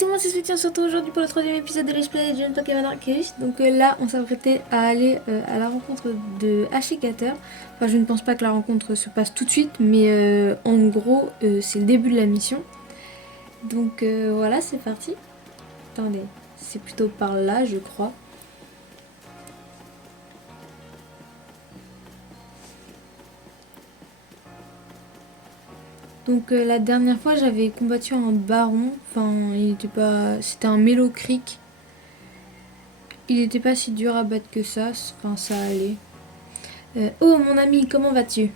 tout le monde, c'est Soutien, surtout aujourd'hui pour le troisième épisode de Let's Play Legend Pokémon Arceus. Donc là, on s'apprêtait à aller à la rencontre de Ashikater. Enfin, je ne pense pas que la rencontre se passe tout de suite, mais en gros, c'est le début de la mission. Donc voilà, c'est parti. Attendez, c'est plutôt par là, je crois. Donc la dernière fois, j'avais combattu un baron. Enfin, il était pas... C'était un Mélocreek. Il n'était pas si dur à battre que ça. Enfin, ça allait. Oh mon ami, comment vas-tu?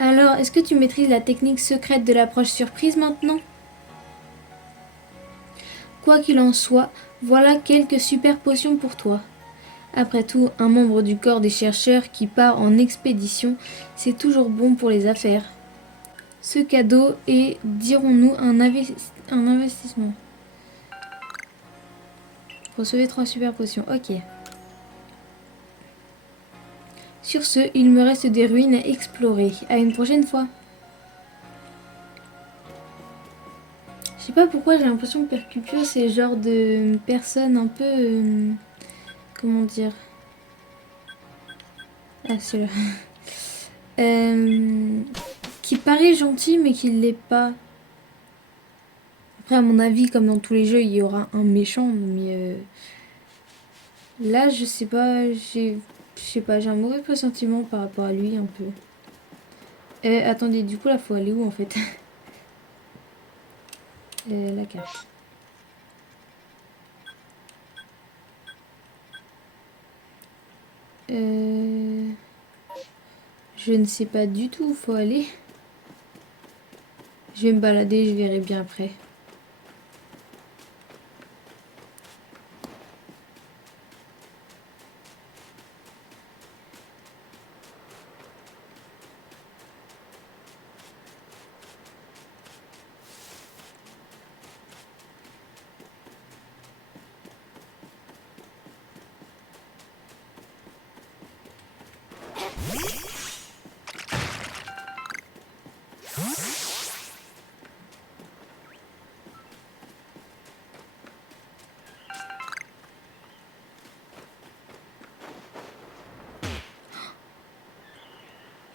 Alors, est-ce que tu maîtrises la technique secrète de l'approche surprise maintenant? Quoi qu'il en soit, voilà quelques super potions pour toi. Après tout, un membre du corps des chercheurs qui part en expédition, c'est toujours bon pour les affaires. Ce cadeau est, dirons-nous, un investissement. Recevez 3 super potions, ok. Sur ce, il me reste des ruines à explorer. À une prochaine fois. Je sais pas pourquoi j'ai l'impression que Percupio c'est le genre de personne un peu... comment dire? Ah, celui-là. Qui paraît gentil mais qui l'est pas. Après, à mon avis, comme dans tous les jeux, il y aura un méchant, mais là, je sais pas, j'ai un mauvais pressentiment par rapport à lui un peu. Attendez, du coup, là, faut aller où en fait? La carte. Je ne sais pas du tout où faut aller. Je vais me balader, je verrai bien après.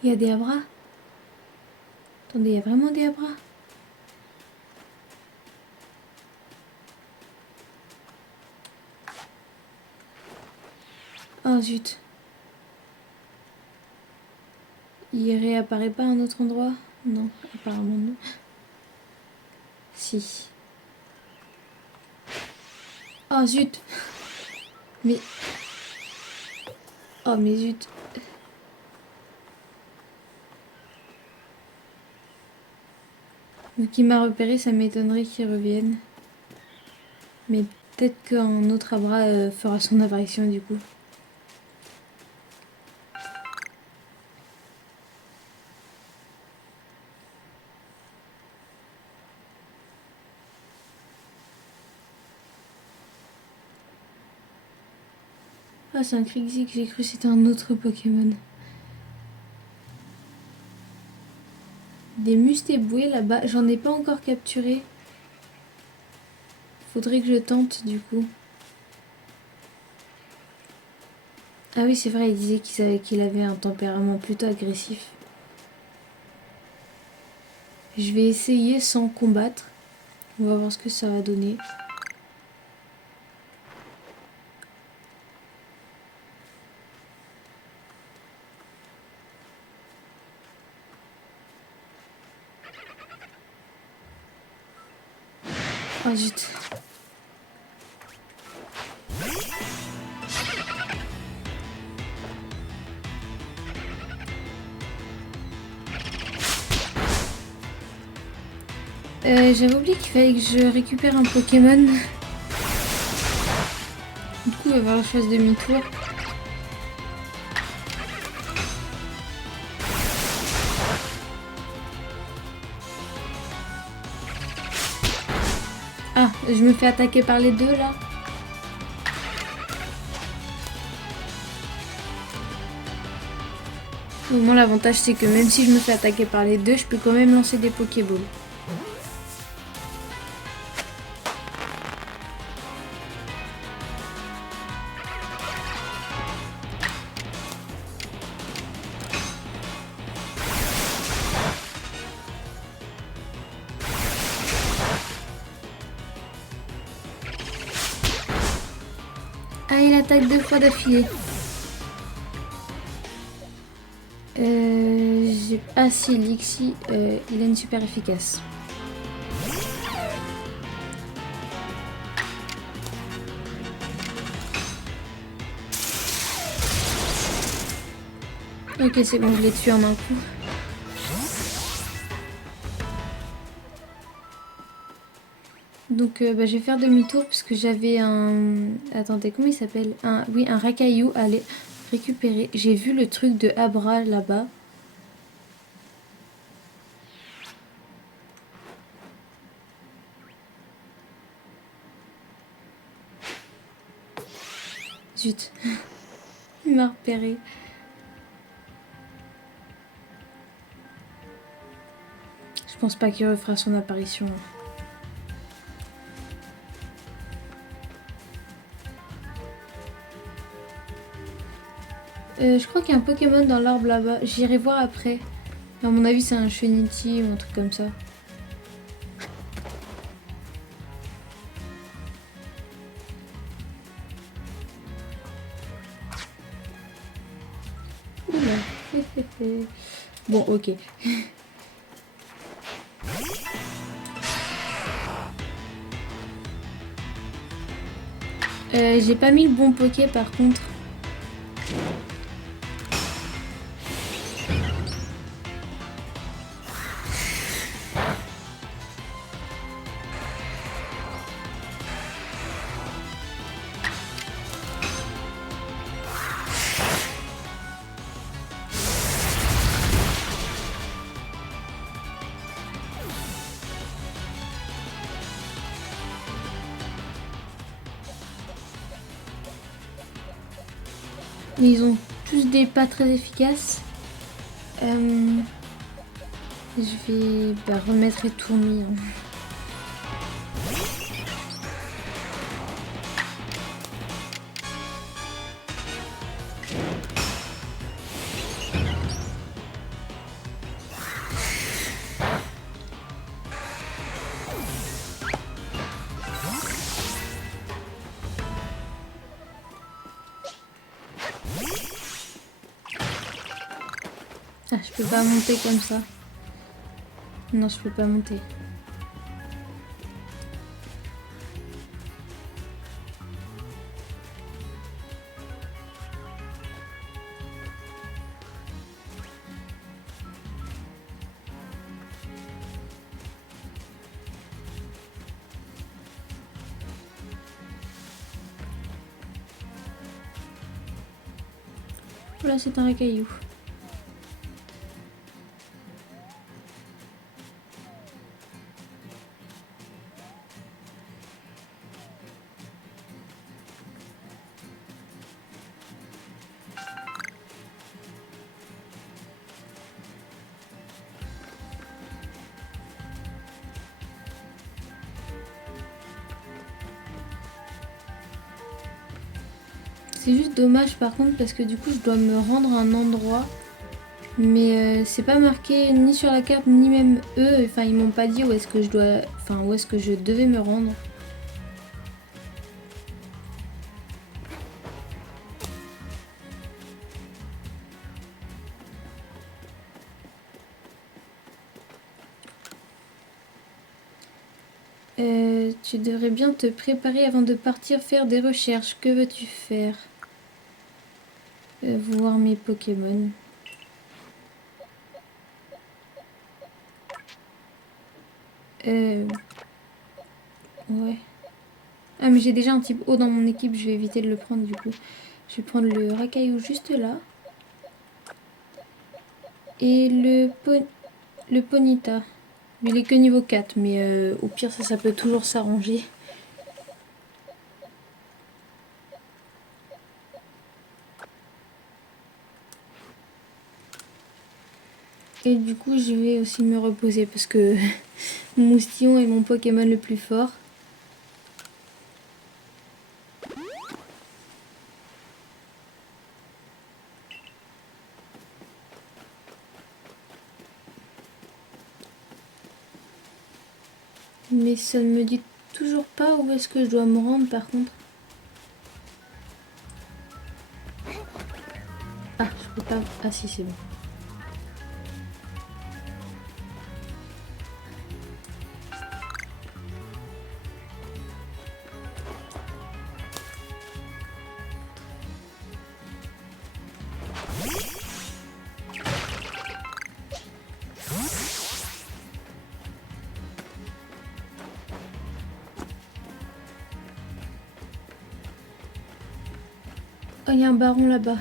Il y a des abras. Attendez, il y a vraiment des abras. Oh zut. Il réapparaît pas à un autre endroit? Non, apparemment non. Si. Oh zut. Mais... oh mais zut. Vu qu'il m'a repéré, ça m'étonnerait qu'il revienne. Mais peut-être qu'un autre abra fera son apparition du coup. Ah, c'est un Krixik, j'ai cru que c'était un autre Pokémon. Des Mustéboués là-bas, j'en ai pas encore capturé. Faudrait que je tente du coup. Ah oui, c'est vrai, il disait qu'il avait un tempérament plutôt agressif. Je vais essayer sans combattre. On va voir ce que ça va donner. Oh zut. J'avais oublié qu'il fallait que je récupère un Pokémon. Du coup, il va falloir que je fasse demi-tour. Ah, je me fais attaquer par les deux là. Au moins, l'avantage c'est que même si je me fais attaquer par les deux, je peux quand même lancer des Pokéballs. Ah, il attaque 2 fois d'affilée. Ah si, Lixie, il a une super efficace. Ok, c'est bon, je l'ai tué en un coup. Donc bah, je vais faire demi-tour parce que j'avais un... Attendez, comment il s'appelle? Oui, un racaillou à aller récupérer. J'ai vu le truc de Abra là-bas. Zut, il m'a repéré. Je pense pas qu'il refera son apparition. Je crois qu'il y a un Pokémon dans l'arbre là-bas. J'irai voir après. À mon avis, c'est un Chunity ou un truc comme ça. Oula. Bon, ok. J'ai pas mis le bon Poké par contre. Ils ont tous des pas très efficaces. Je vais remettre Tourmi. Ah, je peux pas monter comme ça. Non, je peux pas monter. Voilà, c'est un racaillou. C'est juste dommage par contre parce que du coup je dois me rendre à un endroit. Mais c'est pas marqué ni sur la carte ni même eux. Enfin ils m'ont pas dit où est-ce que je dois. Enfin où est-ce que je devais me rendre. Tu devrais bien te préparer avant de partir faire des recherches. Que veux-tu faire? Voir mes Pokémon. Ouais. Ah mais j'ai déjà un type haut dans mon équipe, je vais éviter de le prendre du coup. Je vais prendre le Racaillou juste là. Et le Ponyta. Il est que niveau 4, mais au pire ça peut toujours s'arranger. Et du coup je vais aussi me reposer parce que Moustillon est mon Pokémon le plus fort. Mais ça ne me dit toujours pas où est-ce que je dois me rendre par contre. peux pas... Ah si, c'est bon. Oh, il y a un baron là-bas.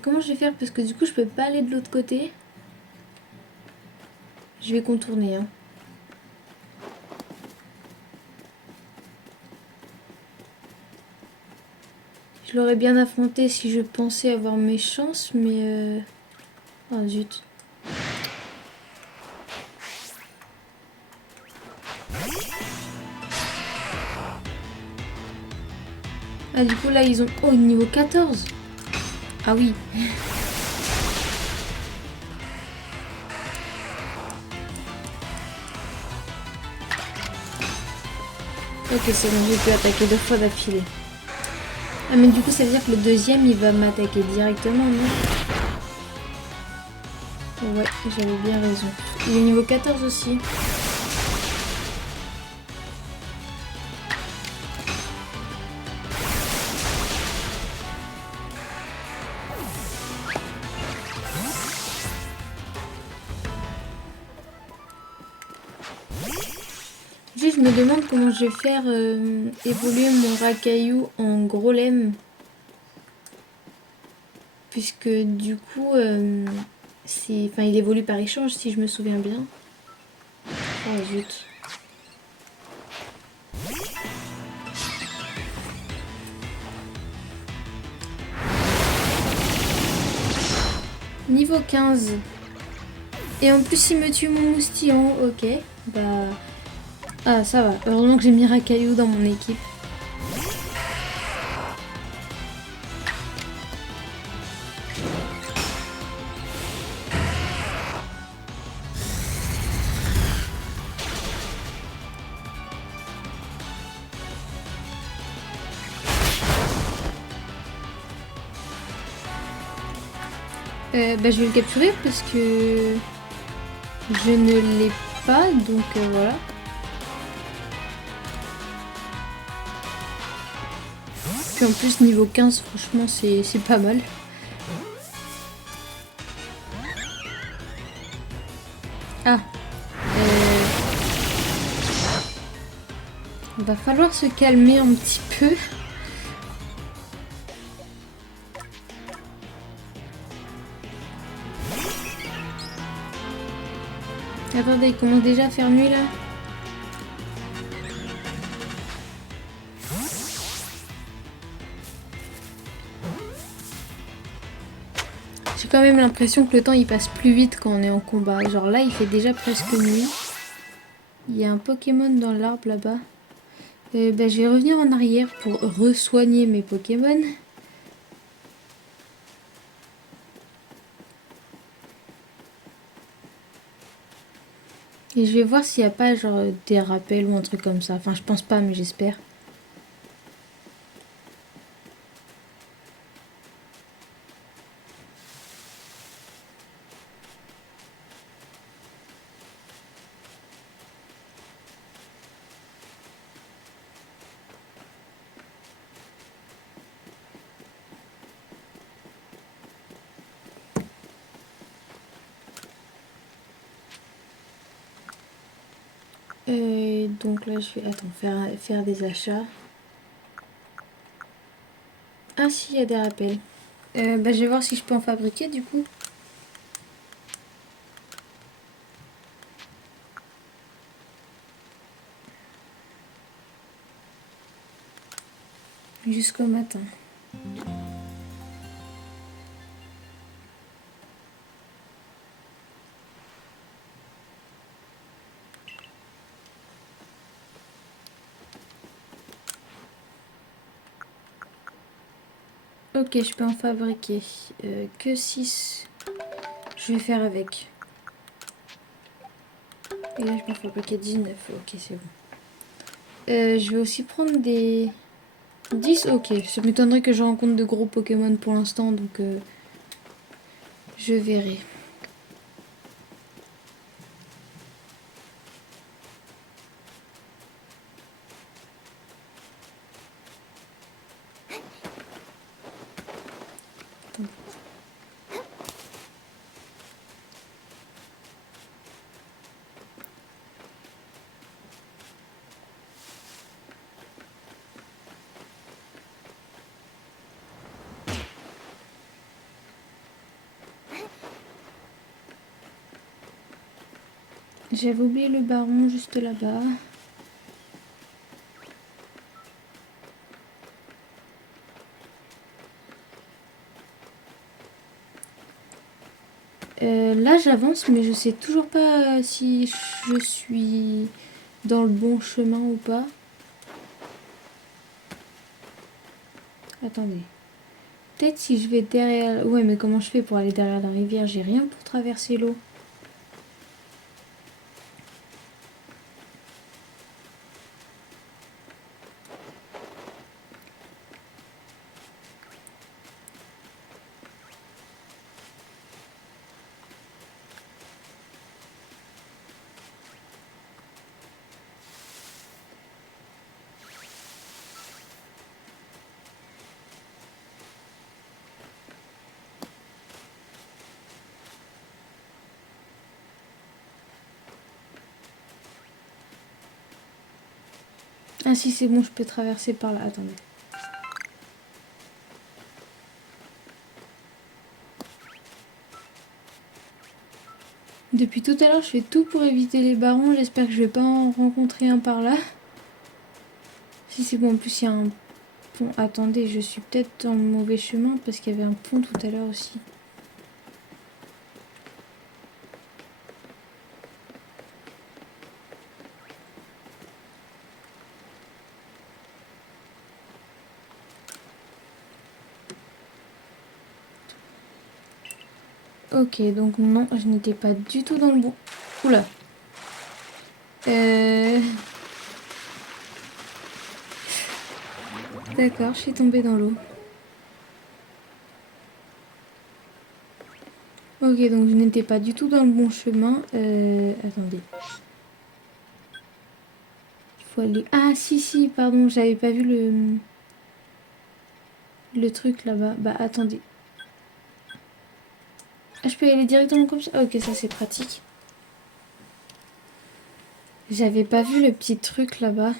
Comment je vais faire? Parce que du coup, je peux pas aller de l'autre côté. Je vais contourner, hein. Je l'aurais bien affronté si je pensais avoir mes chances, mais... Oh zut. Ah, du coup, là, ils ont... Oh, niveau 14. Ah oui. Ok, c'est bon, j'ai pu attaquer 2 fois d'affilée. Ah, mais du coup, ça veut dire que le deuxième, il va m'attaquer directement, non? Ouais, j'avais bien raison. Il est niveau 14 aussi. Juste, je me demande comment je vais faire évoluer mon racaillou en gros lemme. Puisque du coup, enfin, il évolue par échange si je me souviens bien. Oh zut. Niveau 15. Et en plus, il me tue mon moustillon. Ok, bah... Ah, ça va. Heureusement que j'ai mis racaillou dans mon équipe. Bah, je vais le capturer parce que je ne l'ai pas, donc voilà. Puis en plus, niveau 15, franchement, c'est pas mal. Ah. Va falloir se calmer un petit peu. Attendez, il commence déjà à faire nuit là. J'ai quand même l'impression que le temps il passe plus vite quand on est en combat. Genre là, il fait déjà presque nuit. Il y a un Pokémon dans l'arbre là-bas. Bah, je vais revenir en arrière pour re-soigner mes Pokémon. Et je vais voir s'il n'y a pas genre des rappels ou un truc comme ça. Enfin, je pense pas, mais j'espère. Donc là, je vais faire des achats. Ah si, il y a des rappels. Bah, je vais voir si je peux en fabriquer du coup. Jusqu'au matin. Ok, je peux en fabriquer que 6. Je vais faire avec. Et là, je peux en fabriquer 19. Ok, c'est bon. Je vais aussi prendre des... 10, ok. Ça m'étonnerait que je rencontre de gros Pokémon pour l'instant, donc je verrai. J'avais oublié le baron juste là-bas. Là j'avance mais je sais toujours pas si je suis dans le bon chemin ou pas. Attendez. Peut-être si je vais derrière... Ouais mais comment je fais pour aller derrière la rivière? J'ai rien pour traverser l'eau. Ah si c'est bon, je peux traverser par là. Attendez. Depuis tout à l'heure, je fais tout pour éviter les barons. J'espère que je vais pas en rencontrer un par là. Si c'est bon, en plus il y a un pont. Attendez, je suis peut-être dans le mauvais chemin parce qu'il y avait un pont tout à l'heure aussi. Ok, donc non, je n'étais pas du tout dans le bon. Oula. D'accord, je suis tombée dans l'eau. Ok, donc je n'étais pas du tout dans le bon chemin. Attendez. Il faut aller... Ah, si, si, pardon, j'avais pas vu le truc là-bas. Bah, attendez. Ah, je peux y aller directement comme ça? Ah, ok, ça c'est pratique. J'avais pas vu le petit truc là-bas.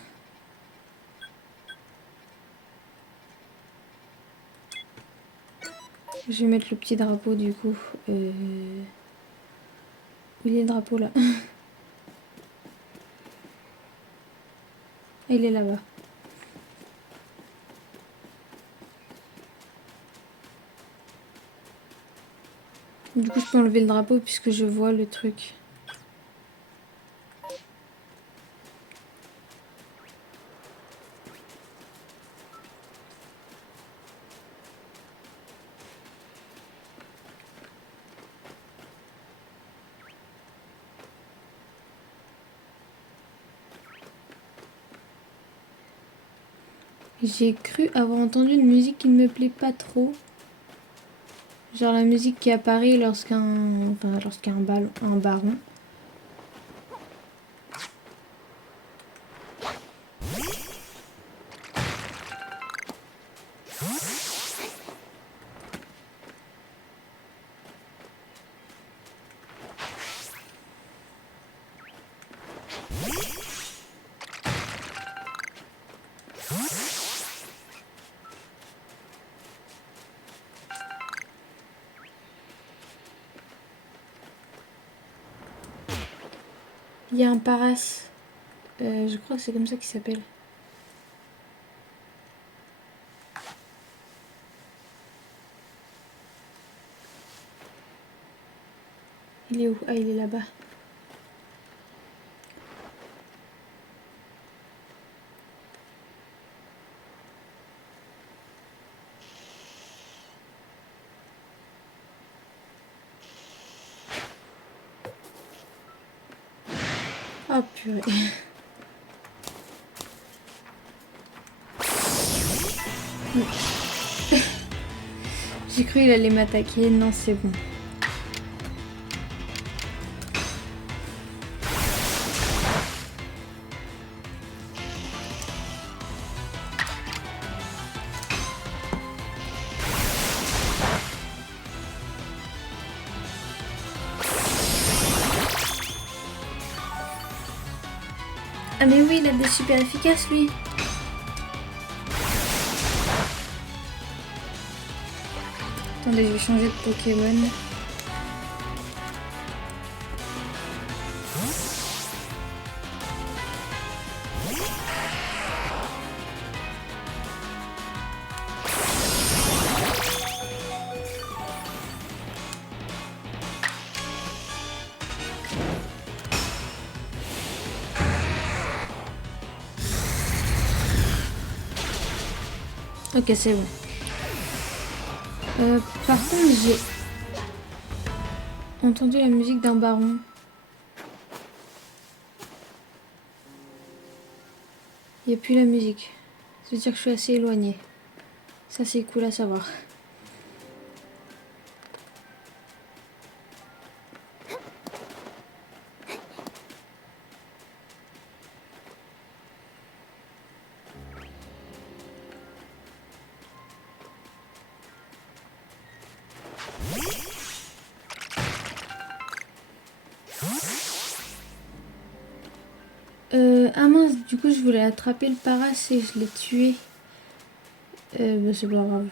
Je vais mettre le petit drapeau du coup. Où il est le drapeau là? Il est là-bas. Du coup, je peux enlever le drapeau puisque je vois le truc. J'ai cru avoir entendu une musique qui ne me plaît pas trop. Genre la musique qui apparaît lorsqu'il y a un baron. Il y a un paras. Je crois que c'est comme ça qu'il s'appelle. Il est où? Ah, il est là-bas. Oh purée. J'ai cru qu'il allait m'attaquer. Non, c'est bon. Ah mais oui, il a des super efficaces lui. Attendez, je vais changer de Pokémon. Ok, c'est bon. Par contre, j'ai entendu la musique d'un baron. Il n'y a plus la musique. Ça veut dire que je suis assez éloignée. Ça, c'est cool à savoir. Ah mince, du coup je voulais attraper le paras et je l'ai tué. Bah c'est pas grave.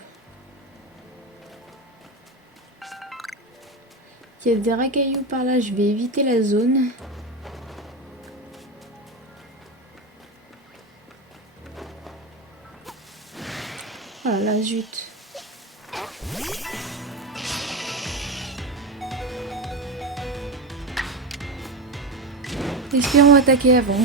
Il y a des racailloux par là, je vais éviter la zone. Oh là là, zut. Espérons attaquer avant.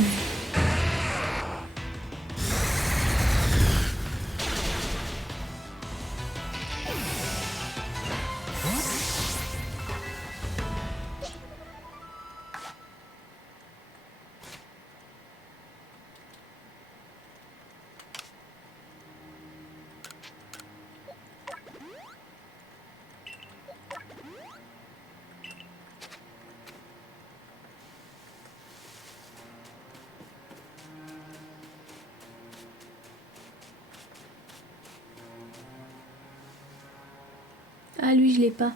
Ah lui je l'ai pas.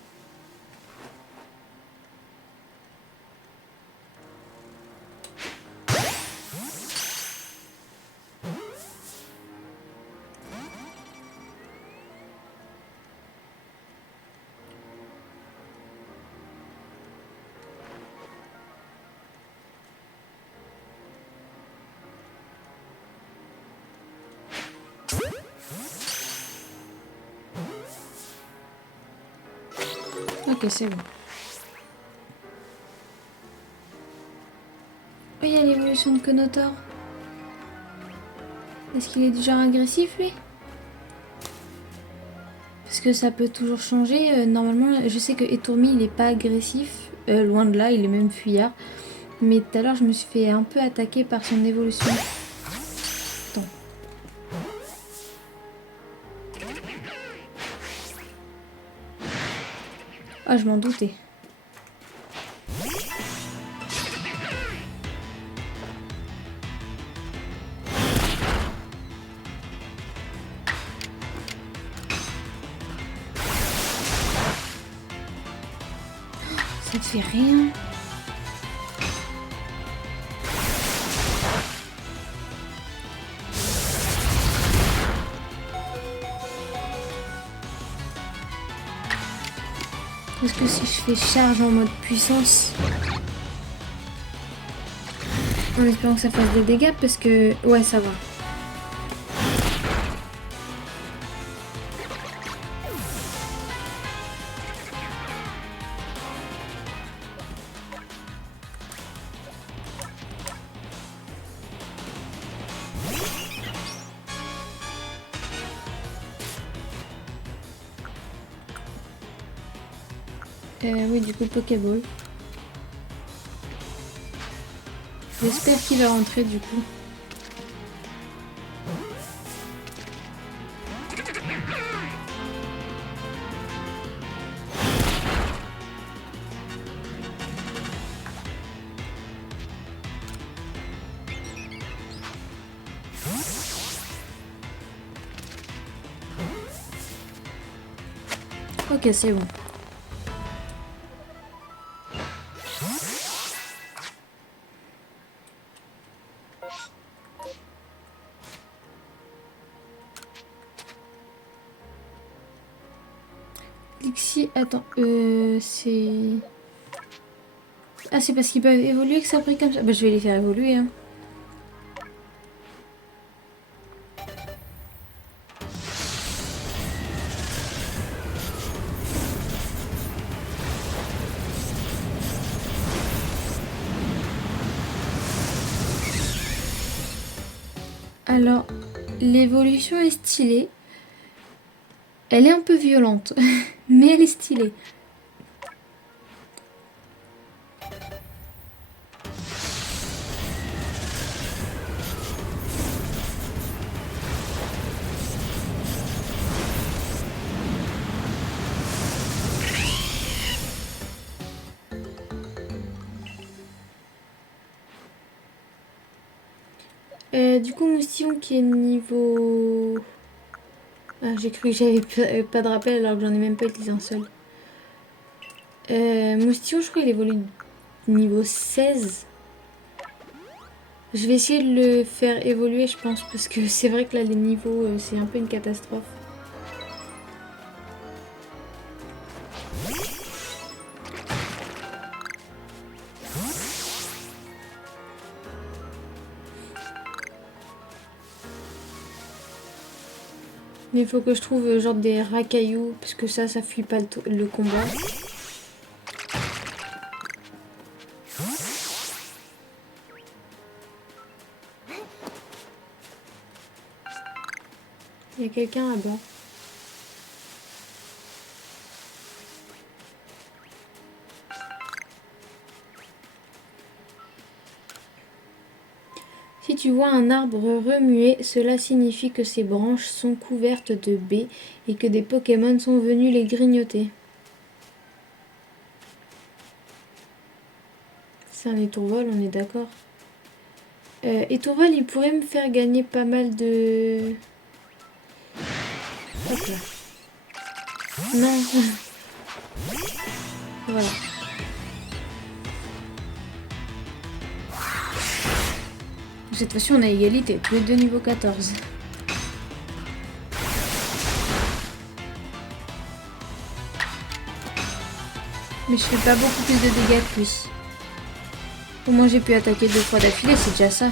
Ok, c'est bon. Oh, il y a l'évolution de Konotor. Est-ce qu'il est du genre agressif lui? Parce que ça peut toujours changer. Normalement, je sais que Etourmi il est pas agressif. Loin de là, il est même fuyard. Mais tout à l'heure, je me suis fait un peu attaquer par son évolution. Attends. Ah, je m'en doutais. Ça ne fait rien. Est-ce que si je fais charge en mode puissance, en espérant que ça fasse des dégâts, parce que ouais, ça va. Oui, du coup, Pokéball. J'espère qu'il va rentrer du coup. Ok, c'est bon. Lixi, attends, c'est... Ah, c'est parce qu'ils peuvent évoluer que ça brille comme ça. Bah, je vais les faire évoluer, hein. Alors, l'évolution est stylée. Elle est un peu violente, mais elle est stylée. Du coup, Moustillon qui est niveau... Ah, j'ai cru que j'avais pas de rappel alors que j'en ai même pas utilisé un seul. Moustillon, je crois qu'il évolue niveau 16. Je vais essayer de le faire évoluer, je pense, parce que c'est vrai que là, les niveaux, c'est un peu une catastrophe. Mais il faut que je trouve genre des racailloux, parce que ça fuit pas le combat. Il y a quelqu'un là-bas. Si tu vois un arbre remuer, cela signifie que ses branches sont couvertes de baies et que des Pokémon sont venus les grignoter. C'est un étourvol, on est d'accord. Étourvol, il pourrait me faire gagner pas mal de... Hop là. Non. Voilà. Cette fois-ci, on a égalité. Tous les deux niveau 14. Mais je fais pas beaucoup plus de dégâts que lui. Au moins, j'ai pu attaquer 2 fois d'affilée, c'est déjà ça.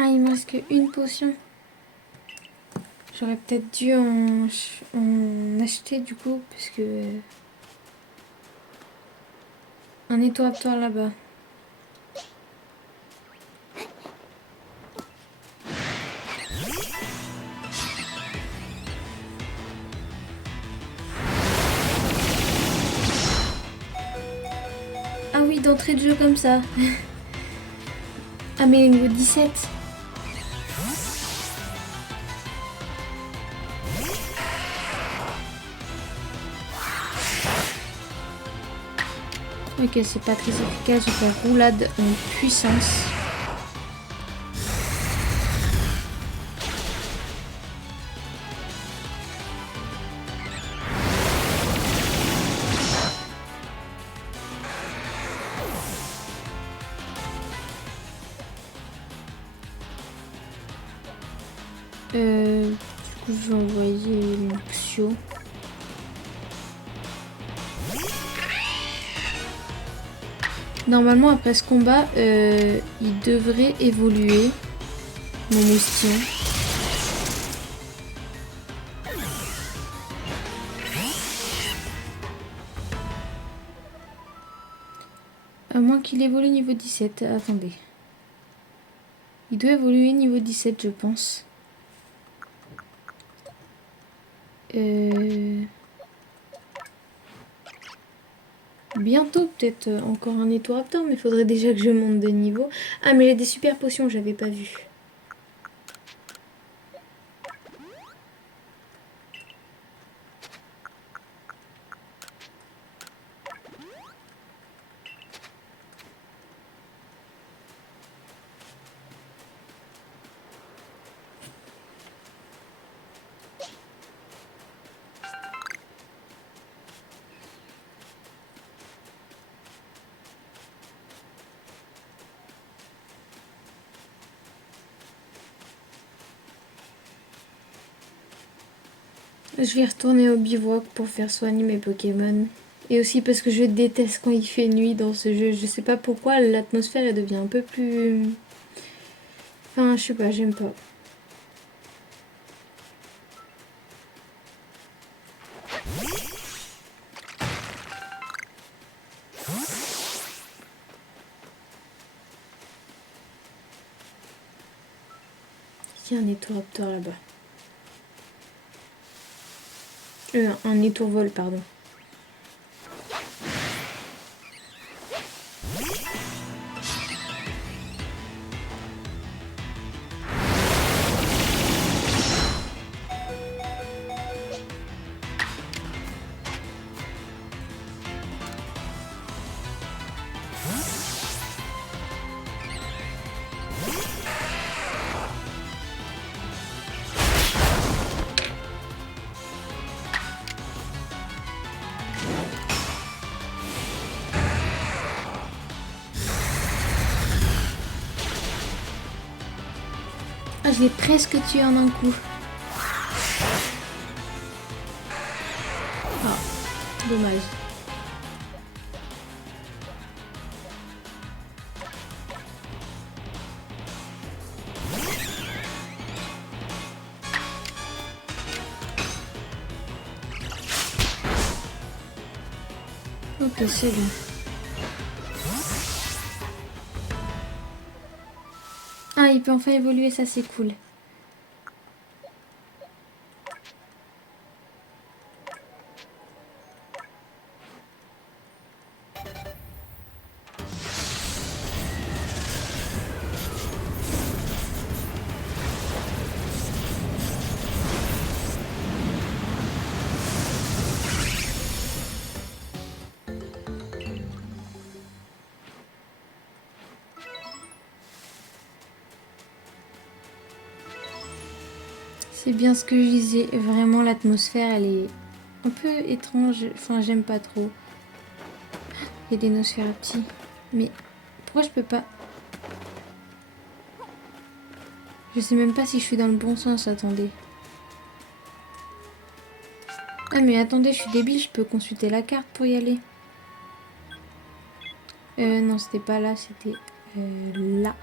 Ah, il me reste qu'une potion. J'aurais peut-être dû en acheter du coup, parce que... Un étouraptor là-bas. Ah oui, d'entrée de jeu comme ça. Ah mais niveau 17. Ok, c'est pas très efficace, je vais faire roulade en puissance. Du coup, je vais envoyer Luxio. Normalement, après ce combat, il devrait évoluer, mon moustillon. À moins qu'il évolue niveau 17. Attendez. Il doit évoluer niveau 17, je pense. Bientôt, peut-être encore un étouraptor, mais il faudrait déjà que je monte de niveau. Ah, mais il y a des super potions, j'avais pas vu. Je vais retourner au bivouac pour faire soigner mes Pokémon. Et aussi parce que je déteste quand il fait nuit dans ce jeu. Je sais pas pourquoi, l'atmosphère elle devient un peu plus... Enfin, je sais pas, j'aime pas. Il y a un Étouraptor là-bas. Un étourvol, pardon. Ah, je l'ai presque tué en un coup. Ah, dommage. Ok, c'est bon. Ah, il peut enfin évoluer, ça c'est cool. C'est bien ce que je disais. Vraiment, l'atmosphère, elle est un peu étrange. Enfin, j'aime pas trop. Il y a des Nosferatu. Mais pourquoi je peux pas... Je sais même pas si je suis dans le bon sens. Attendez. Ah, mais attendez, je suis débile. Je peux consulter la carte pour y aller. Non, c'était pas là. C'était là.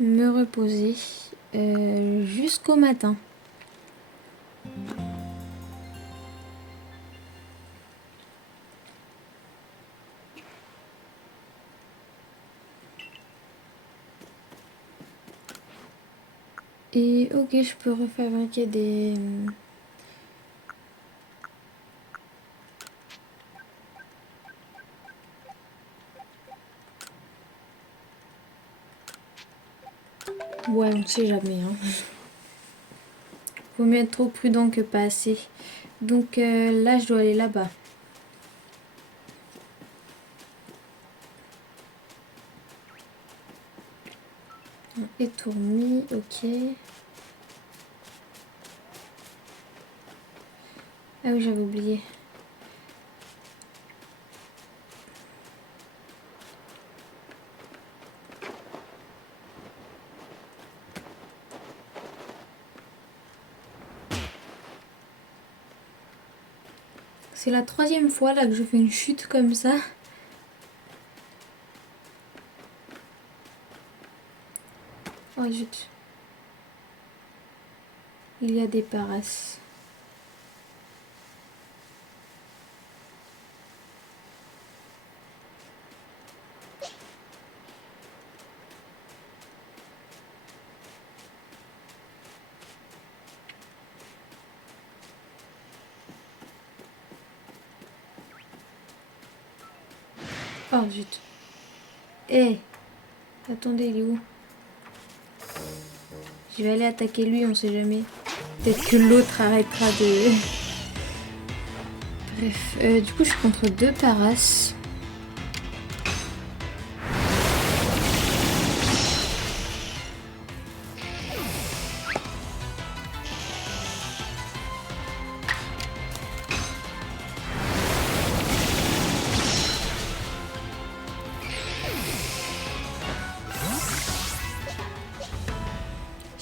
Me reposer jusqu'au matin. Et ok, je peux refabriquer des... Ouais, on sait jamais. Hein. Vaut mieux être trop prudent que pas assez. Donc là, je dois aller là-bas. Étourmi, ok. Ah oui, j'avais oublié. C'est la 3e fois là que je fais une chute comme ça. Oh zut. Il y a des paras. Oh zut. Eh, attendez, il est où? Je vais aller attaquer lui, on sait jamais. Peut-être que l'autre arrêtera de... Bref, du coup je suis contre 2 paras.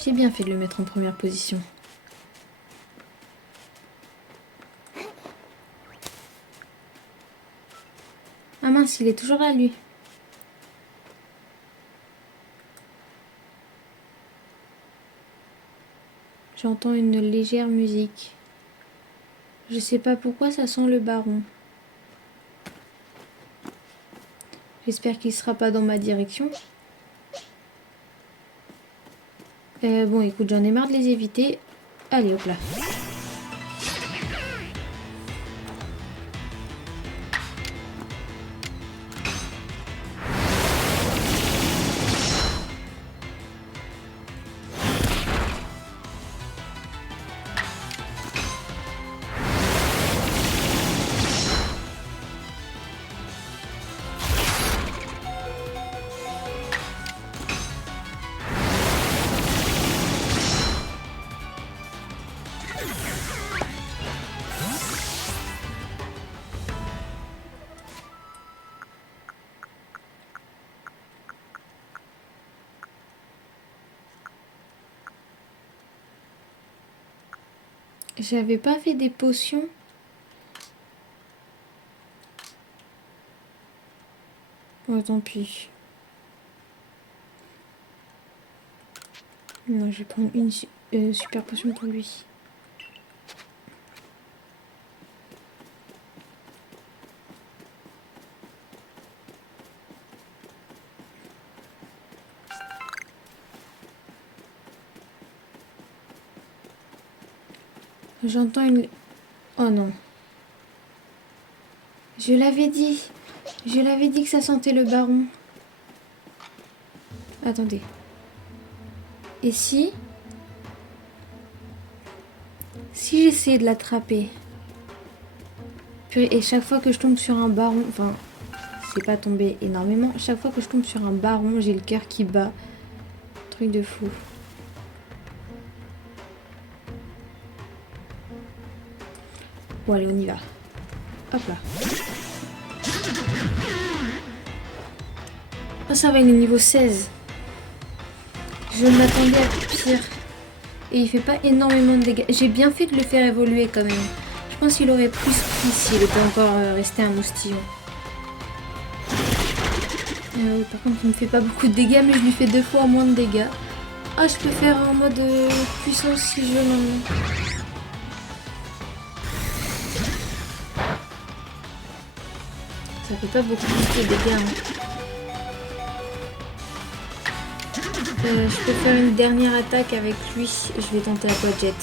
J'ai bien fait de le mettre en première position. Ah mince, il est toujours là, lui. J'entends une légère musique. Je sais pas pourquoi ça sent le baron. J'espère qu'il sera pas dans ma direction. Bon, écoute, j'en ai marre de les éviter. Allez, hop là. J'avais pas fait des potions. Oh, tant pis. Non, je vais prendre une super potion pour lui. J'entends une... Oh non. Je l'avais dit. Je l'avais dit que ça sentait le baron. Attendez. Et si... Si j'essayais de l'attraper... Et chaque fois que je tombe sur un baron... Enfin, c'est pas tombé énormément. Chaque fois que je tombe sur un baron, j'ai le cœur qui bat. Truc de fou. Bon, allez, on y va. Hop là. Oh, ça va, il est niveau 16. Je m'attendais à pire. Et il fait pas énormément de dégâts. J'ai bien fait de le faire évoluer quand même. Je pense qu'il aurait plus pris s'il était encore resté un moustillon. Par contre, il me fait pas beaucoup de dégâts, mais je lui fais 2 fois moins de dégâts. Ah, je peux faire en mode puissance si je veux maintenant. Ça fait pas beaucoup de dégâts. Hein. Je peux faire une dernière attaque avec lui. Je vais tenter à quoi jet.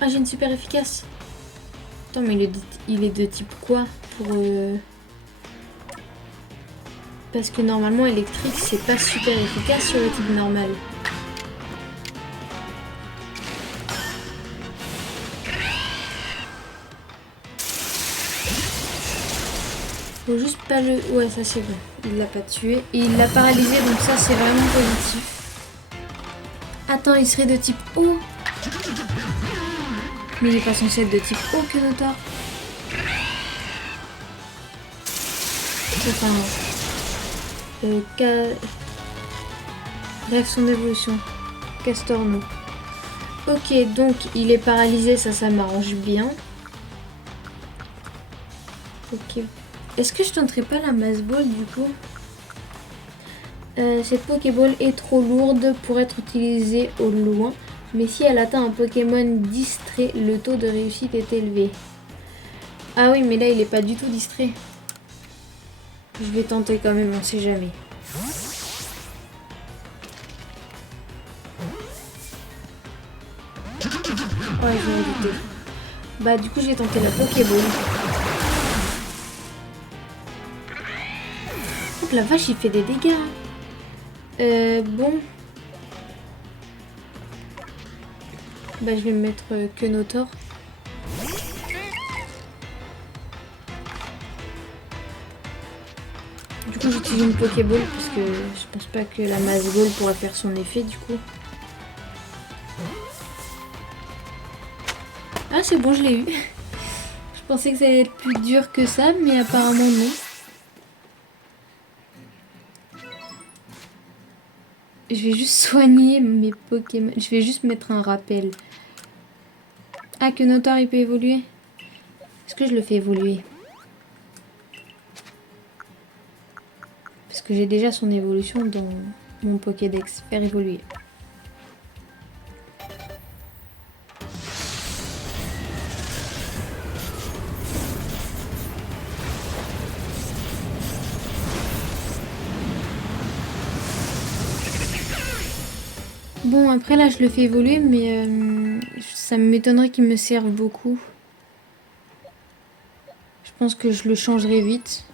Ah, j'ai une super efficace. Attends, mais il est de type quoi pour... Parce que normalement, électrique, c'est pas super efficace sur le type normal. Faut juste pas le... Ouais, ça c'est bon. Il l'a pas tué. Et il l'a paralysé, donc ça c'est vraiment positif. Attends, il serait de type eau. Mais il est pas censé être de type eau, Kenotor. Enfin... Bref, son évolution. Castorno. Ok, donc il est paralysé, ça m'arrange bien. Ok. Est-ce que je tenterai pas la masse ball du coup? Cette Pokéball est trop lourde pour être utilisée au loin. Mais si elle atteint un Pokémon distrait, le taux de réussite est élevé. Ah oui, mais là il est pas du tout distrait. Je vais tenter quand même, on sait jamais. Ouais, je vais éviter. Bah du coup, j'ai tenté la Pokéball. Oh, la vache, il fait des dégâts. Bon. Bah je vais me mettre Kenotor. Du coup, façon, j'utilise une Pokéball parce que je pense pas que la masse Ball pourra faire son effet du coup. Ah, c'est bon, je l'ai eu. Je pensais que ça allait être plus dur que ça, mais apparemment non. Je vais juste soigner mes Pokémon. Je vais juste mettre un rappel. Ah, que Notoire il peut évoluer. Est-ce que je le fais évoluer? Parce que j'ai déjà son évolution dans mon Pokédex. Faire évoluer. Bon, après là, je le fais évoluer, mais ça m'étonnerait qu'il me serve beaucoup. Je pense que je le changerai vite.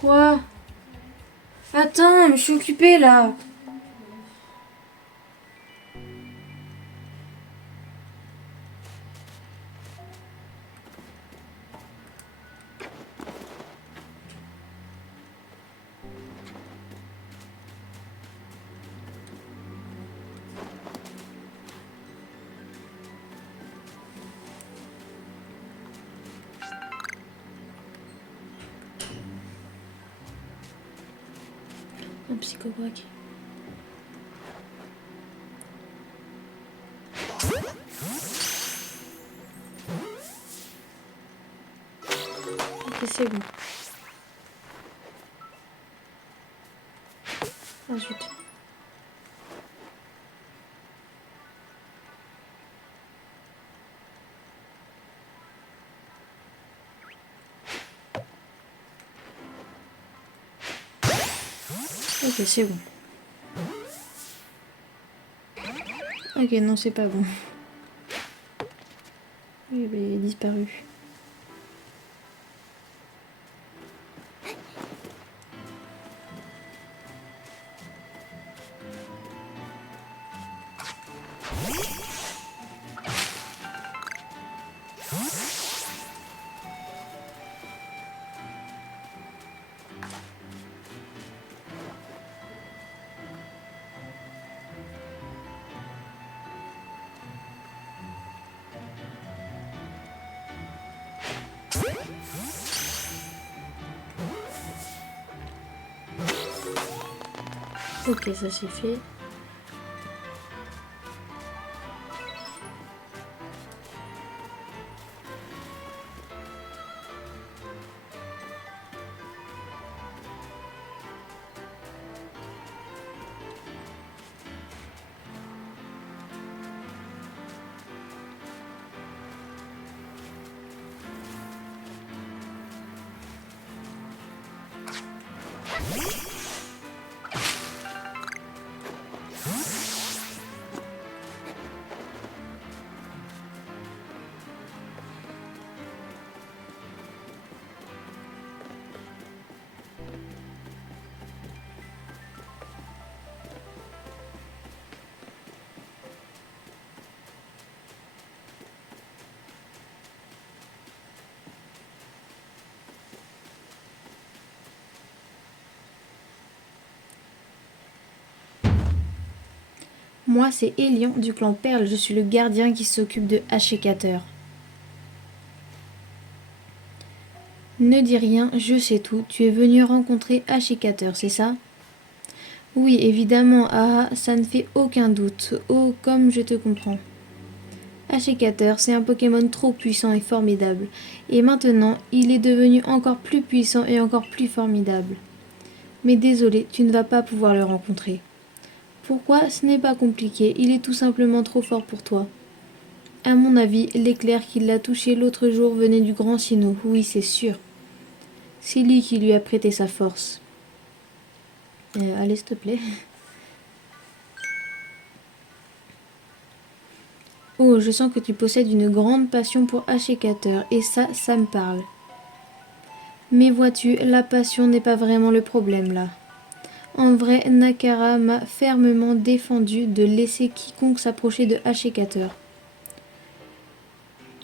Quoi? Attends, je suis occupée là. Un psychobraque. Ok, c'est bon. Ah zut. Ok, c'est bon. Ok, non, c'est pas bon. Oui, bah, il est disparu. Ok, ça c'est fait. Moi, c'est Elian du clan Perle. Je suis le gardien qui s'occupe de Ashikater. Ne dis rien, je sais tout. Tu es venu rencontrer Ashikater, c'est ça? Oui, évidemment, ah, ça ne fait aucun doute. Oh, comme je te comprends. Ashikater, c'est un Pokémon trop puissant et formidable. Et maintenant, il est devenu encore plus puissant et encore plus formidable. Mais désolé, tu ne vas pas pouvoir le rencontrer. Pourquoi? Ce n'est pas compliqué, il est tout simplement trop fort pour toi. À mon avis, l'éclair qui l'a touché l'autre jour venait du grand Sinnoh, oui c'est sûr. C'est lui qui lui a prêté sa force. Allez, s'il te plaît. Oh, je sens que tu possèdes une grande passion pour Ashikater, et ça me parle. Mais vois-tu, la passion n'est pas vraiment le problème là. En vrai, Nakara m'a fermement défendu de laisser quiconque s'approcher de Ashikater.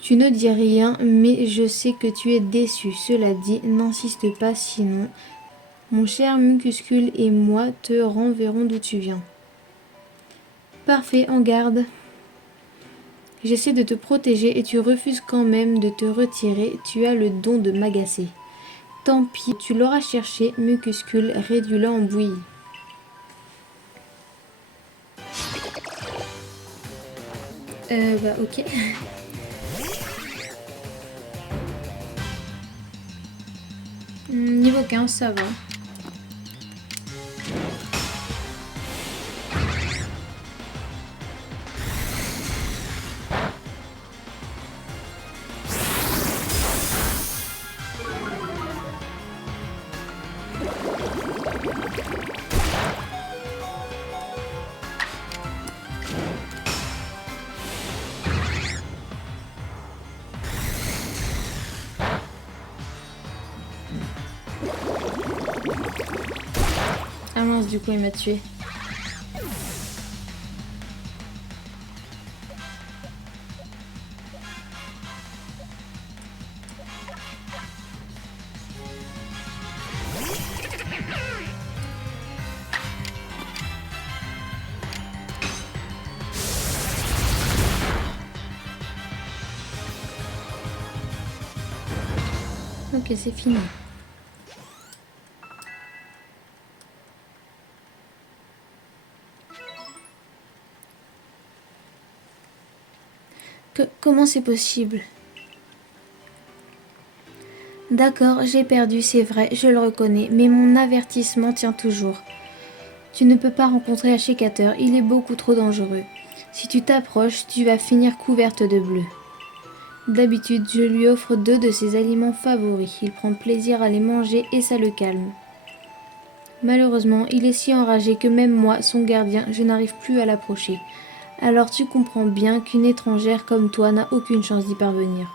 Tu ne dis rien, mais je sais que tu es déçu. Cela dit, n'insiste pas, sinon mon cher Mucuscule et moi te renverrons d'où tu viens. Parfait, en garde. J'essaie de te protéger et tu refuses quand même de te retirer. Tu as le don de m'agacer. Tant pis, tu l'auras cherché, Mucuscule, réduis-le en bouillie. Ok. Niveau 15, ça va. Ah mince, du coup, il m'a tué. Ok, c'est fini. Comment c'est possible? D'accord, j'ai perdu, c'est vrai, je le reconnais, mais mon avertissement tient toujours. Tu ne peux pas rencontrer Ashikater, il est beaucoup trop dangereux. Si tu t'approches, tu vas finir couverte de bleu. D'habitude, je lui offre 2 de ses aliments favoris. Il prend plaisir à les manger et ça le calme. Malheureusement, il est si enragé que même moi, son gardien, je n'arrive plus à l'approcher. Alors tu comprends bien qu'une étrangère comme toi n'a aucune chance d'y parvenir.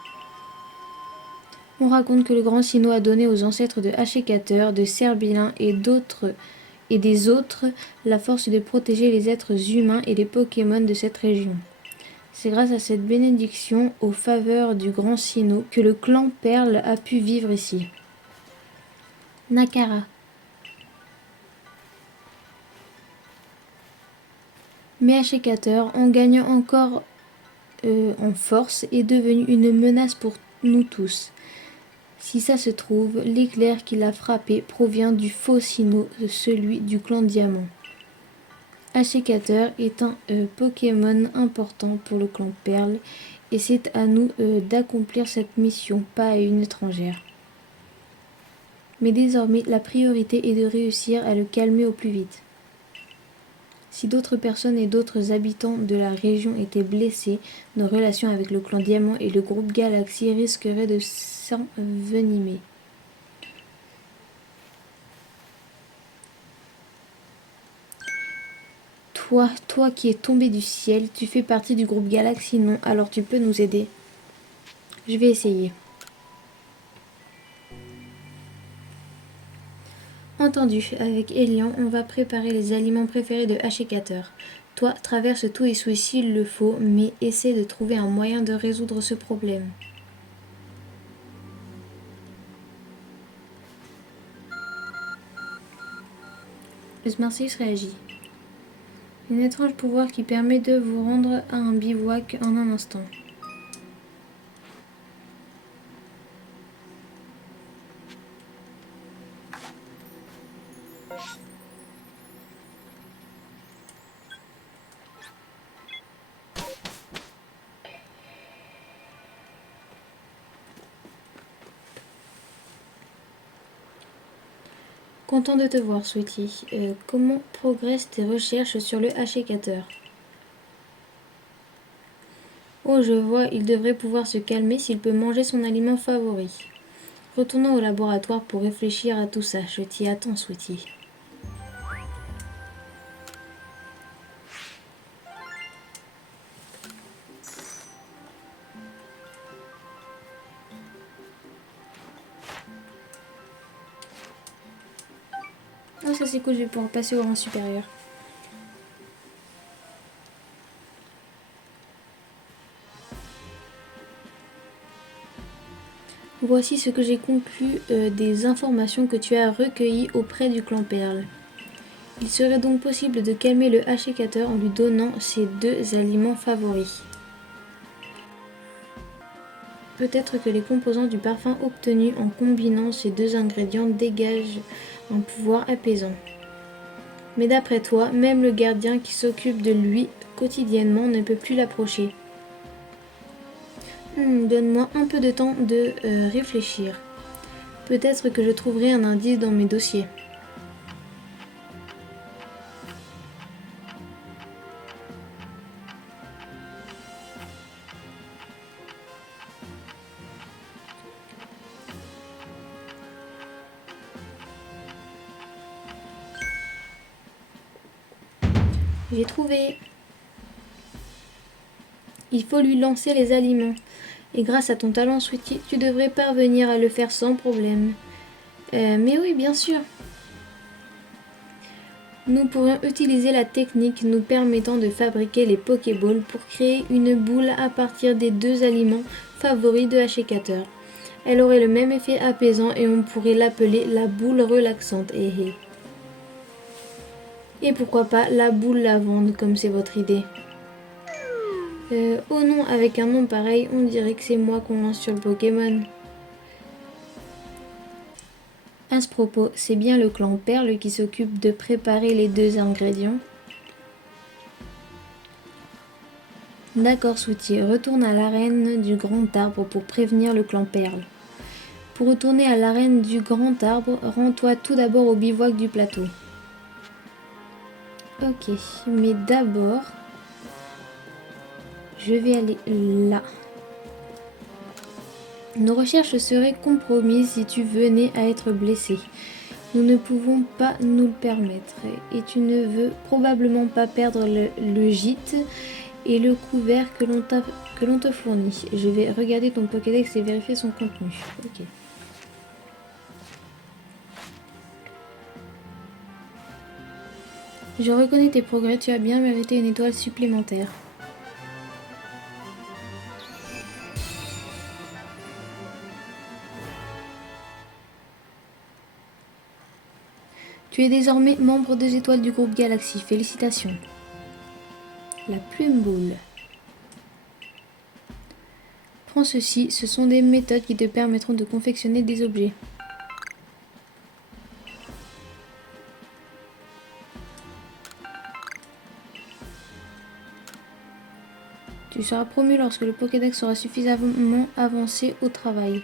On raconte que le grand Sinnoh a donné aux ancêtres de Ashikater, de Serbilin et des autres la force de protéger les êtres humains et les Pokémon de cette région. C'est grâce à cette bénédiction, aux faveurs du grand Sinnoh, que le clan Perle a pu vivre ici. Nakara. Mais Ashikater, en gagnant encore en force, est devenu une menace pour nous tous. Si ça se trouve, l'éclair qui l'a frappé provient du faux Sinnoh, celui du clan Diamant. Ashikater est un Pokémon important pour le clan Perle et c'est à nous d'accomplir cette mission, pas à une étrangère. Mais désormais, la priorité est de réussir à le calmer au plus vite. Si d'autres personnes et d'autres habitants de la région étaient blessés, nos relations avec le clan Diamant et le groupe Galaxy risqueraient de s'envenimer. Toi qui es tombé du ciel, tu fais partie du groupe Galaxy, non? Alors tu peux nous aider? Je vais essayer. Entendu, avec Elian, on va préparer les aliments préférés de Ashikater. Toi, traverse tout et souille s'il le faut, mais essaie de trouver un moyen de résoudre ce problème. Le Smartsis réagit. Un étrange pouvoir qui permet de vous rendre à un bivouac en un instant. Content de te voir, Sweetie. Comment progressent tes recherches sur le Ashikater? Oh, je vois, il devrait pouvoir se calmer s'il peut manger son aliment favori. Retournons au laboratoire pour réfléchir à tout ça. Je t'y attends, Sweetie. Oh, ça c'est cool, je vais pouvoir passer au rang supérieur. Voici ce que j'ai conclu des informations que tu as recueillies auprès du clan Perle. Il serait donc possible de calmer le achécateur en lui donnant ses 2 aliments favoris. Peut-être que les composants du parfum obtenu en combinant ces 2 ingrédients dégagent un pouvoir apaisant. Mais d'après toi, même le gardien qui s'occupe de lui quotidiennement ne peut plus l'approcher. Donne-moi un peu de temps de réfléchir. Peut-être que je trouverai un indice dans mes dossiers. J'ai trouvé. Il faut lui lancer les aliments. Et grâce à ton talent, Sweetie, tu devrais parvenir à le faire sans problème. Mais oui, bien sûr. Nous pourrions utiliser la technique nous permettant de fabriquer les Pokéballs pour créer une boule à partir des 2 aliments favoris de Hachekateur. Elle aurait le même effet apaisant et on pourrait l'appeler la boule relaxante. Et pourquoi pas la boule lavande comme c'est votre idée. Oh non, avec un nom pareil, on dirait que c'est moi qu'on lance sur le Pokémon. À ce propos, c'est bien le clan Perle qui s'occupe de préparer les 2 ingrédients. D'accord, Sweetie, retourne à l'arène du Grand Arbre pour prévenir le clan Perle. Pour retourner à l'arène du Grand Arbre, rends-toi tout d'abord au bivouac du plateau. Ok, mais d'abord, je vais aller là. Nos recherches seraient compromises si tu venais à être blessé. Nous ne pouvons pas nous le permettre. Et tu ne veux probablement pas perdre le gîte et le couvert que l'on te fournit. Je vais regarder ton Pokédex et vérifier son contenu. Ok. Je reconnais tes progrès, tu as bien mérité une étoile supplémentaire. Tu es désormais membre des étoiles du groupe Galaxy. Félicitations. La plume boule. Prends ceci, ce sont des méthodes qui te permettront de confectionner des objets. Tu seras promu lorsque le Pokédex sera suffisamment avancé au travail.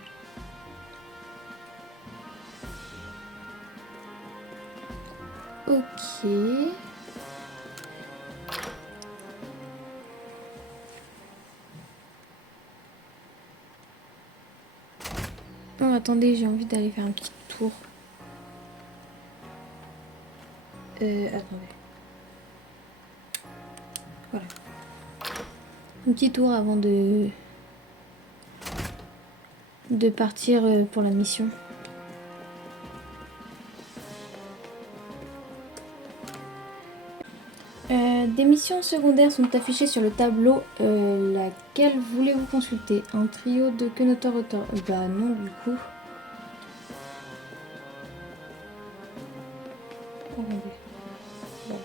Ok. Oh, attendez, j'ai envie d'aller faire un petit tour. Attendez. Voilà. Un petit tour avant de partir pour la mission. Des missions secondaires sont affichées sur le tableau. Laquelle voulez-vous consulter? Un trio de Kenotor-Rotor? Bah non, du coup. Attendez. Voilà.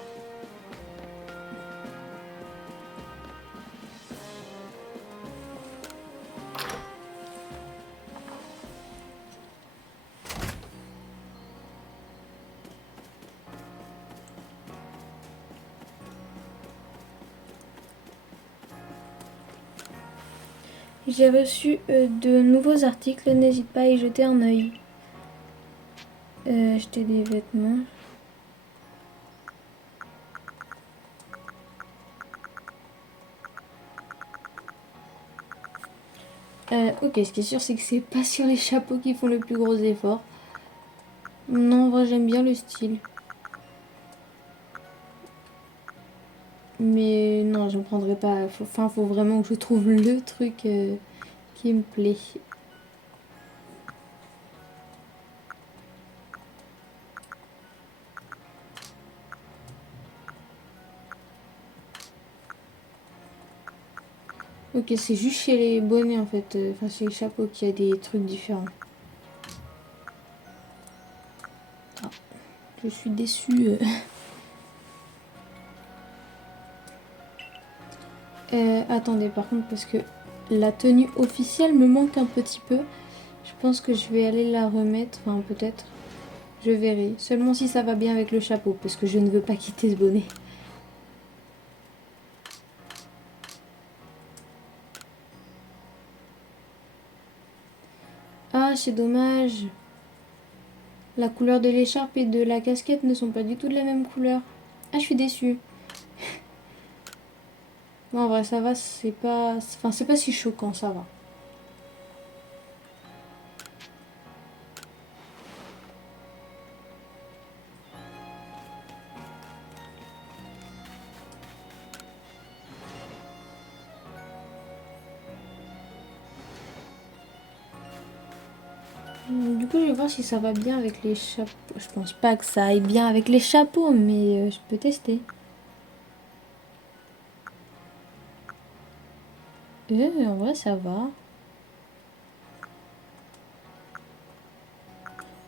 J'ai reçu de nouveaux articles, n'hésite pas à y jeter un œil. Acheter des vêtements. Ok, ce qui est sûr, c'est que c'est pas sur les chapeaux qui font le plus gros effort. Non, en vrai, j'aime bien le style. Mais non, j'en prendrai pas. Faut vraiment que je trouve le truc qui me plaît. Ok, c'est juste chez les bonnets en fait, enfin chez les chapeaux qu'il y a des trucs différents. Ah, je suis déçue. Attendez, par contre, parce que la tenue officielle me manque un petit peu. Je pense que je vais aller la remettre, enfin peut-être. Je verrai. Seulement si ça va bien avec le chapeau, parce que je ne veux pas quitter ce bonnet. Ah, c'est dommage. La couleur de l'écharpe et de la casquette ne sont pas du tout de la même couleur. Ah, je suis déçue. Bon, en vrai, ça va, c'est pas... Enfin, c'est pas si choquant, ça va. Du coup, je vais voir si ça va bien avec les chapeaux. Je pense pas que ça aille bien avec les chapeaux, mais je peux tester. En vrai, ça va.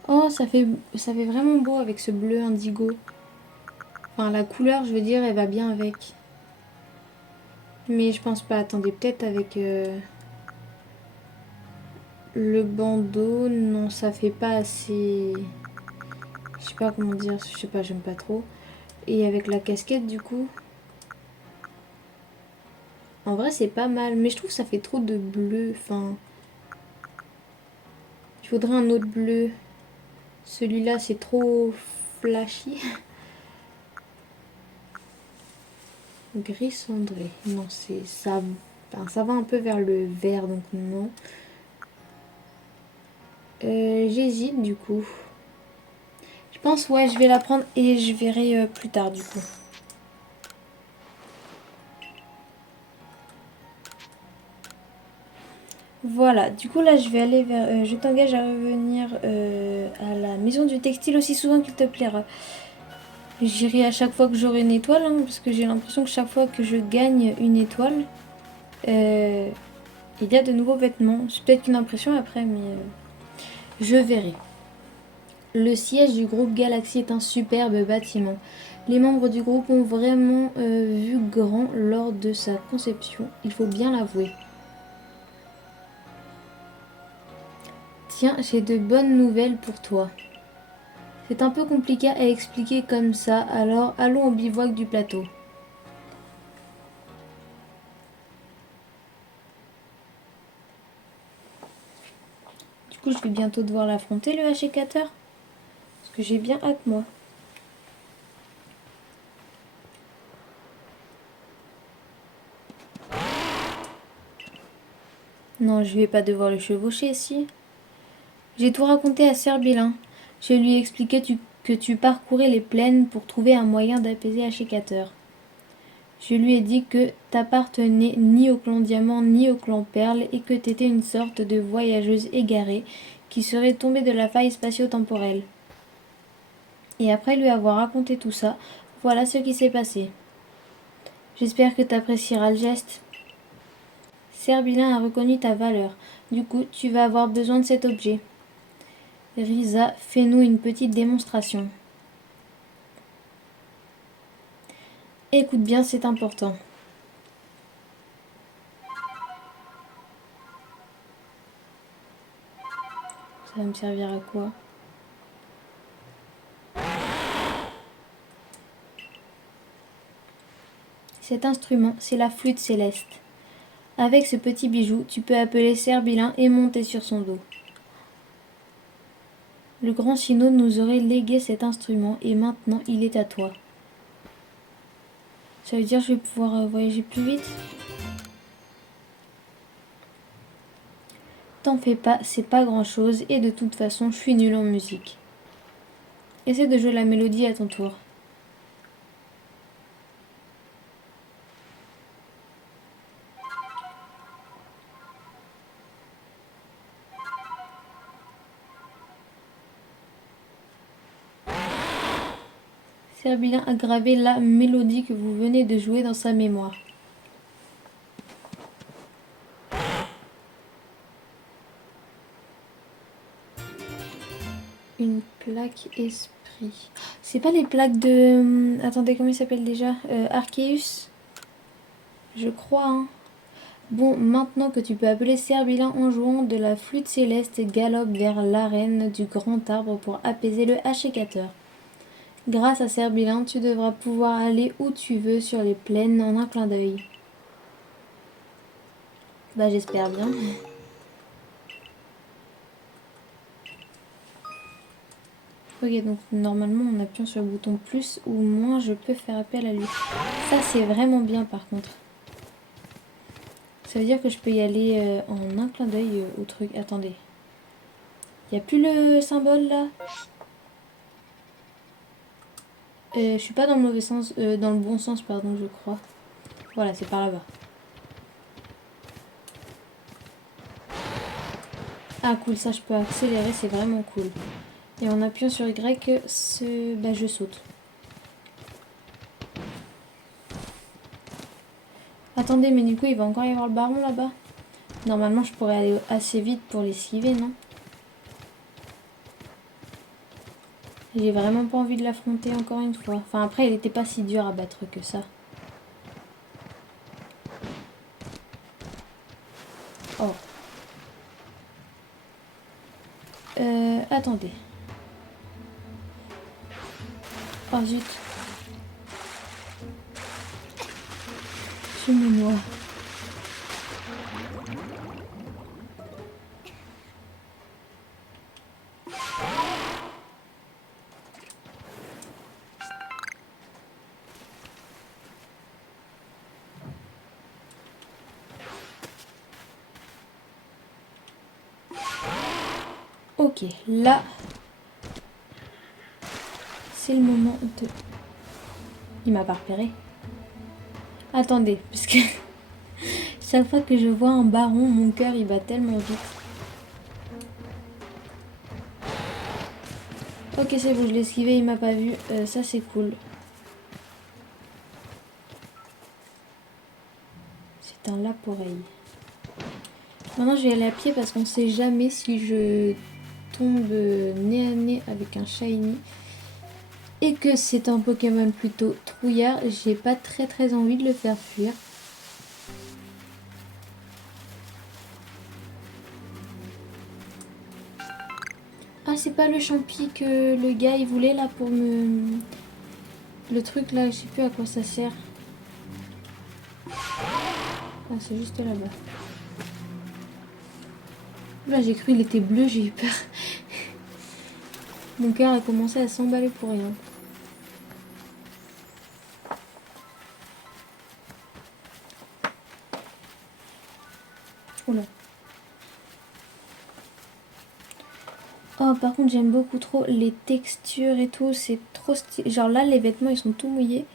Oh, ça fait vraiment beau avec ce bleu indigo. Enfin, la couleur, je veux dire, elle va bien avec. Mais je pense pas. Attendez, peut-être avec le bandeau. Non, ça fait pas assez... Je sais pas comment dire. Je sais pas, j'aime pas trop. Et avec la casquette, du coup... En vrai, c'est pas mal. Mais je trouve que ça fait trop de bleu. Enfin... Il faudrait un autre bleu. Celui-là, c'est trop flashy. Gris cendré. Non, c'est ça. Enfin, ça va un peu vers le vert, donc non. J'hésite du coup. Je pense, ouais, je vais la prendre et je verrai plus tard du coup. Voilà, du coup là je vais aller vers... je t'engage à revenir à la maison du textile aussi souvent qu'il te plaira. J'irai à chaque fois que j'aurai une étoile, hein, parce que j'ai l'impression que chaque fois que je gagne une étoile, euh, il y a de nouveaux vêtements. C'est peut-être une impression après, mais je verrai. Le siège du groupe Galaxy est un superbe bâtiment. Les membres du groupe ont vraiment vu grand lors de sa conception, il faut bien l'avouer. Tiens, j'ai de bonnes nouvelles pour toi. C'est un peu compliqué à expliquer comme ça, alors allons au bivouac du plateau. Du coup, je vais bientôt devoir l'affronter, le haché-cutter. Parce que j'ai bien hâte, moi. Non, je vais pas devoir le chevaucher, si. J'ai tout raconté à Serbilin. Je lui ai expliqué que tu parcourais les plaines pour trouver un moyen d'apaiser haché-cutter. Je lui ai dit que t'appartenais ni au clan Diamant ni au clan Perle et que t'étais une sorte de voyageuse égarée qui serait tombée de la faille spatio-temporelle. Et après lui avoir raconté tout ça, voilà ce qui s'est passé. J'espère que t'apprécieras le geste. Serbilin a reconnu ta valeur. Du coup, tu vas avoir besoin de cet objet. Risa, fais-nous une petite démonstration. Écoute bien, c'est important. Ça va me servir à quoi? Cet instrument, c'est la flûte céleste. Avec ce petit bijou, tu peux appeler Serbilin et monter sur son dos. Le grand Chino nous aurait légué cet instrument et maintenant il est à toi. Ça veut dire que je vais pouvoir voyager plus vite? T'en fais pas, c'est pas grand chose et de toute façon je suis nulle en musique. Essaie de jouer la mélodie à ton tour. Serbilin a gravé la mélodie que vous venez de jouer dans sa mémoire. une plaque esprit. C'est pas les plaques de... Attendez, comment il s'appelle déjà Arceus, je crois, hein. Bon, maintenant que tu peux appeler Serbilin en jouant de la flûte céleste, galope vers l'arène du grand arbre pour apaiser le achécateur. Grâce à Serbilin, tu devras pouvoir aller où tu veux sur les plaines en un clin d'œil. Bah j'espère bien. Ok, donc normalement en appuyant sur le bouton plus ou moins, je peux faire appel à lui. Ça c'est vraiment bien par contre. Ça veut dire que je peux y aller en un clin d'œil au truc. Attendez. Il n'y a plus le symbole là. Je suis pas dans le mauvais sens, dans le bon sens pardon, je crois. Voilà, c'est par là-bas. Ah cool, ça je peux accélérer, c'est vraiment cool. Et en appuyant sur Y, je saute. Attendez, mais du coup il va encore y avoir le baron là-bas. Normalement je pourrais aller assez vite pour l'esquiver, non? J'ai vraiment pas envie de l'affronter encore une fois. Enfin après il était pas si dur à battre que ça. Oh. Attendez. Oh zut. Suis-moi. Ok, là, c'est le moment de... Il m'a pas repéré. Attendez, parce que chaque fois que je vois un baron, mon cœur il bat tellement vite. Ok, c'est bon, je l'ai esquivé, il m'a pas vu. Ça, c'est cool. C'est un lap-oreille. Maintenant, je vais aller à pied parce qu'on sait jamais si je tombe nez à nez avec un shiny. Et que c'est un Pokémon plutôt trouillard. J'ai pas très envie de le faire fuir. Ah, c'est pas le champi que le gars il voulait là pour me... Le truc là, je sais plus à quoi ça sert. Ah, c'est juste là-bas. Là, j'ai cru qu'il était bleu, j'ai eu peur. Mon cœur a commencé à s'emballer pour rien. Oula. Oh, par contre, j'aime beaucoup trop les textures et tout. C'est trop stylé. Genre là, les vêtements, ils sont tout mouillés.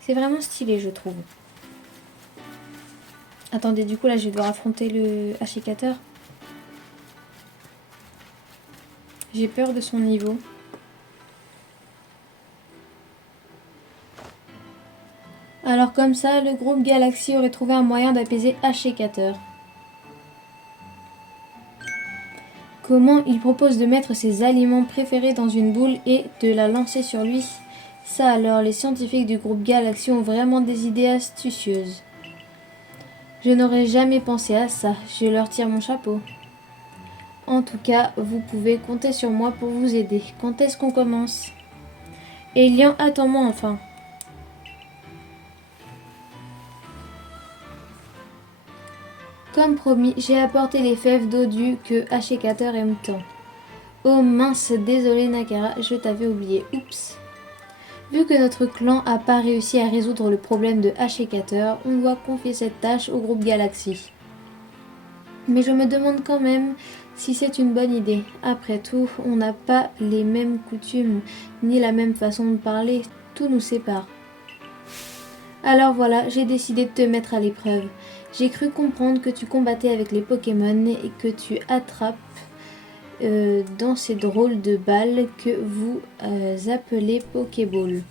C'est vraiment stylé, je trouve. Attendez, du coup, là, je vais devoir affronter le achécateur. J'ai peur de son niveau. Alors comme ça, le groupe Galaxy aurait trouvé un moyen d'apaiser Achécateur. Comment il propose de mettre ses aliments préférés dans une boule et de la lancer sur lui? Ça alors, les scientifiques du groupe Galaxy ont vraiment des idées astucieuses. Je n'aurais jamais pensé à ça, je leur tire mon chapeau. En tout cas, vous pouvez compter sur moi pour vous aider. Quand est-ce qu'on commence? Elian, attends-moi enfin. Comme promis, j'ai apporté les fèves dodu que Achécateur aime tant. Oh mince, désolé Nakara, je t'avais oublié, oups. Vu que notre clan n'a pas réussi à résoudre le problème de Achécateur, on doit confier cette tâche au groupe Galaxy. Mais je me demande quand même si c'est une bonne idée. Après tout, on n'a pas les mêmes coutumes, ni la même façon de parler, tout nous sépare. Alors voilà, j'ai décidé de te mettre à l'épreuve. J'ai cru comprendre que tu combattais avec les Pokémon et que tu attrapes dans ces drôles de balles que vous appelez Pokéball.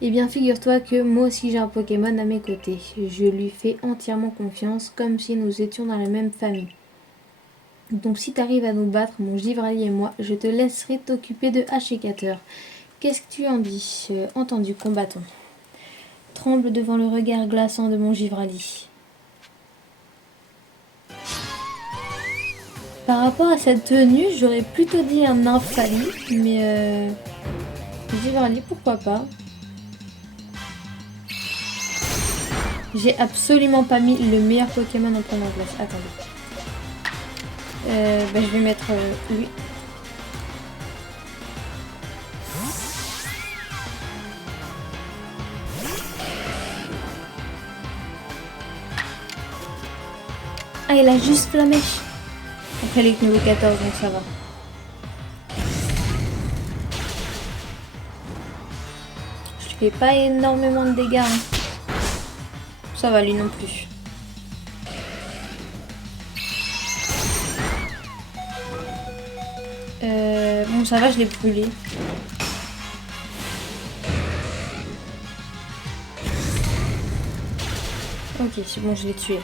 Eh bien, figure-toi que moi aussi j'ai un Pokémon à mes côtés. Je lui fais entièrement confiance, comme si nous étions dans la même famille. Donc si tu arrives à nous battre, mon Givralli et moi, je te laisserai t'occuper de Hachicateur. Qu'est-ce que tu en dis? Entendu, combattant. Tremble devant le regard glaçant de mon Givralli. Par rapport à cette tenue, j'aurais plutôt dit un Nymphalie, mais Givralli, pourquoi pas. J'ai absolument pas mis le meilleur Pokémon en première place. Attendez. Je vais mettre lui. Ah, il a juste Flamèche. Après, il est niveau 14, donc ça va. Je fais pas énormément de dégâts. Hein. Ça va, lui non plus. Bon, ça va, je l'ai brûlé. Ok, c'est bon, je l'ai tué.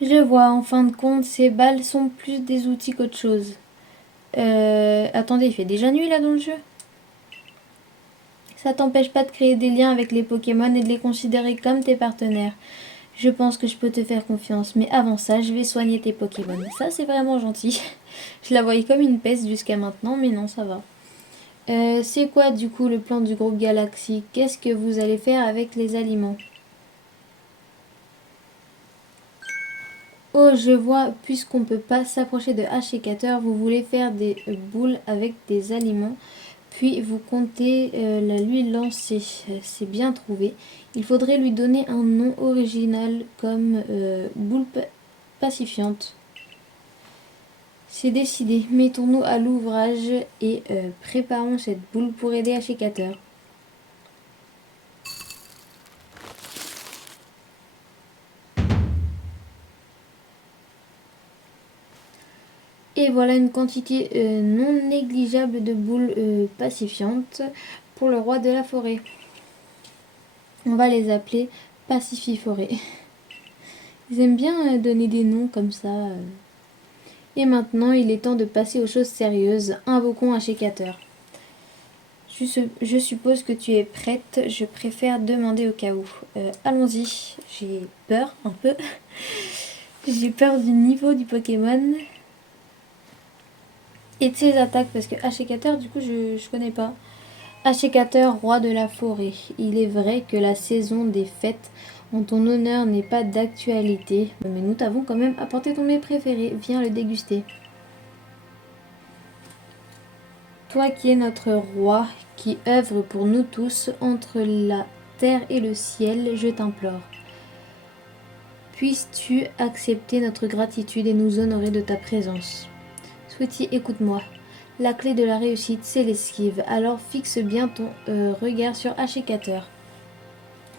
Je vois, en fin de compte, ces balles sont plus des outils qu'autre chose. Attendez, il fait déjà nuit là dans le jeu? Ça t'empêche pas de créer des liens avec les Pokémon et de les considérer comme tes partenaires. Je pense que je peux te faire confiance, mais avant ça, je vais soigner tes Pokémon. Ça, c'est vraiment gentil. Je la voyais comme une peste jusqu'à maintenant, mais non, ça va. C'est quoi du coup le plan du groupe Galaxy? Qu'est-ce que vous allez faire avec les aliments? Oh, je vois, puisqu'on ne peut pas s'approcher de Hachicateur, vous voulez faire des boules avec des aliments, puis vous comptez la lui lancer. C'est bien trouvé. Il faudrait lui donner un nom original comme boule pacifiante. C'est décidé, mettons-nous à l'ouvrage et préparons cette boule pour aider Hachicateur. Et voilà une quantité non négligeable de boules pacifiantes pour le roi de la forêt. On va les appeler Pacififorêt. Ils aiment bien donner des noms comme ça. Et maintenant, il est temps de passer aux choses sérieuses. Invoquons Hachicateur. Je suppose que tu es prête. Je préfère demander au cas où. Allons-y. J'ai peur un peu. J'ai peur du niveau du Pokémon. Et de ses attaques, parce que Hachicateur, du coup, je connais pas. Hachicateur, roi de la forêt. Il est vrai que la saison des fêtes en ton honneur n'est pas d'actualité, mais nous t'avons quand même apporté ton mets préféré. Viens le déguster. Toi qui es notre roi, qui œuvre pour nous tous, entre la terre et le ciel, je t'implore. Puisses-tu accepter notre gratitude et nous honorer de ta présence. Sweetie, écoute-moi. La clé de la réussite, c'est l'esquive. Alors fixe bien ton regard sur Hachicateur.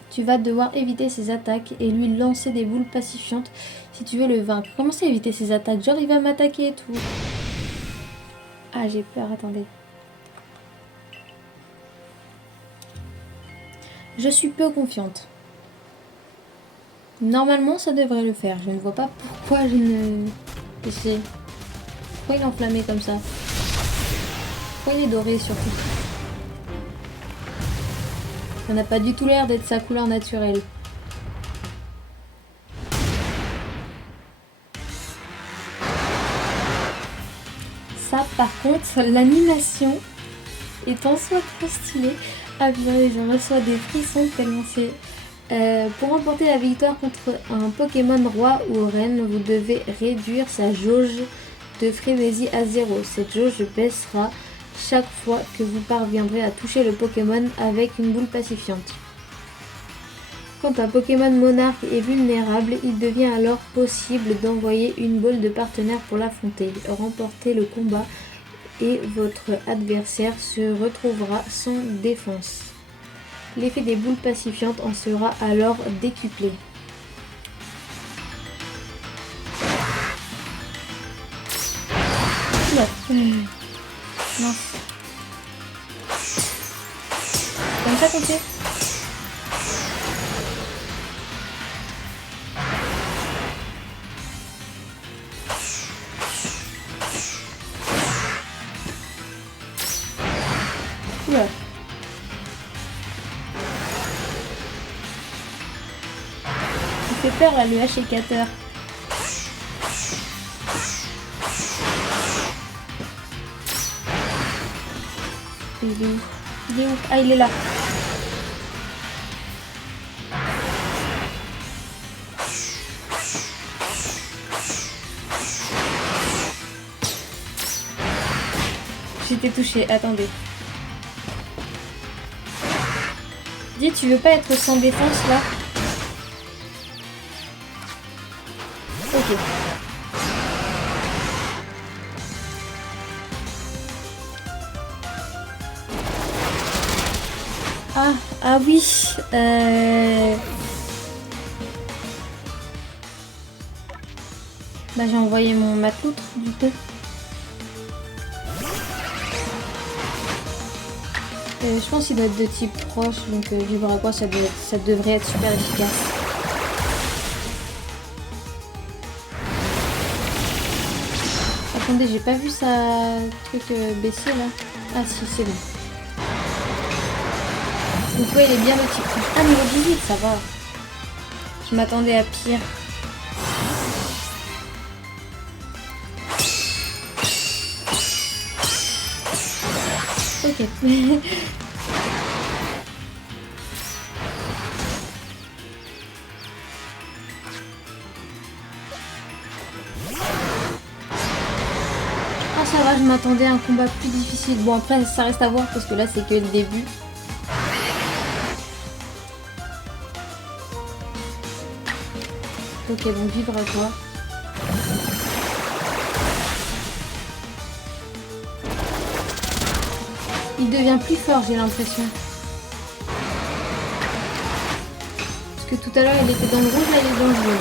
Tu vas devoir éviter ses attaques et lui lancer des boules pacifiantes si tu veux le vaincre. Comment c'est éviter ses attaques? Genre il va m'attaquer et tout. Ah, j'ai peur, attendez. Je suis peu confiante. Normalement, ça devrait le faire. Je ne vois pas pourquoi je ne... Je sais. Pourquoi il est enflammé comme ça? Pourquoi il est doré surtout? Ça n'a pas du tout l'air d'être sa couleur naturelle. Ça, par contre, l'animation est en soi trop stylée. Ah bien, j'en reçois des frissons tellement c'est... pour remporter la victoire contre un Pokémon roi ou reine, vous devez réduire sa jauge de frénésie à 0. Cette jauge baissera chaque fois que vous parviendrez à toucher le Pokémon avec une boule pacifiante. Quand un Pokémon monarque est vulnérable, il devient alors possible d'envoyer une boule de partenaire pour l'affronter. Remportez le combat et votre adversaire se retrouvera sans défense. L'effet des boules pacifiantes en sera alors décuplé. Non. comme ça qu'on fait. Oula. Il fait peur là, le hachicateur. Il est où? Il est où? Ah, il est là. J'étais touchée, attendez. Dis, tu veux pas être sans défense là? Ok. Ah oui. Bah j'ai envoyé mon mateloutre du coup. Je pense qu'il doit être de type proche, donc vivre à quoi ça devrait être super efficace. Attendez, j'ai pas vu sa truc baisser là. Ah si, c'est bon. Donc ouais, il est bien le type proche. Ah, niveau 18, ça va. Je m'attendais à pire. Ok. Ah ça va, je m'attendais à un combat plus difficile. Bon après ça reste à voir parce que là c'est que le début. Ok, donc vivre à quoi? Il devient plus fort, j'ai l'impression. Parce que tout à l'heure il était dans le rouge, là il est dans le jaune.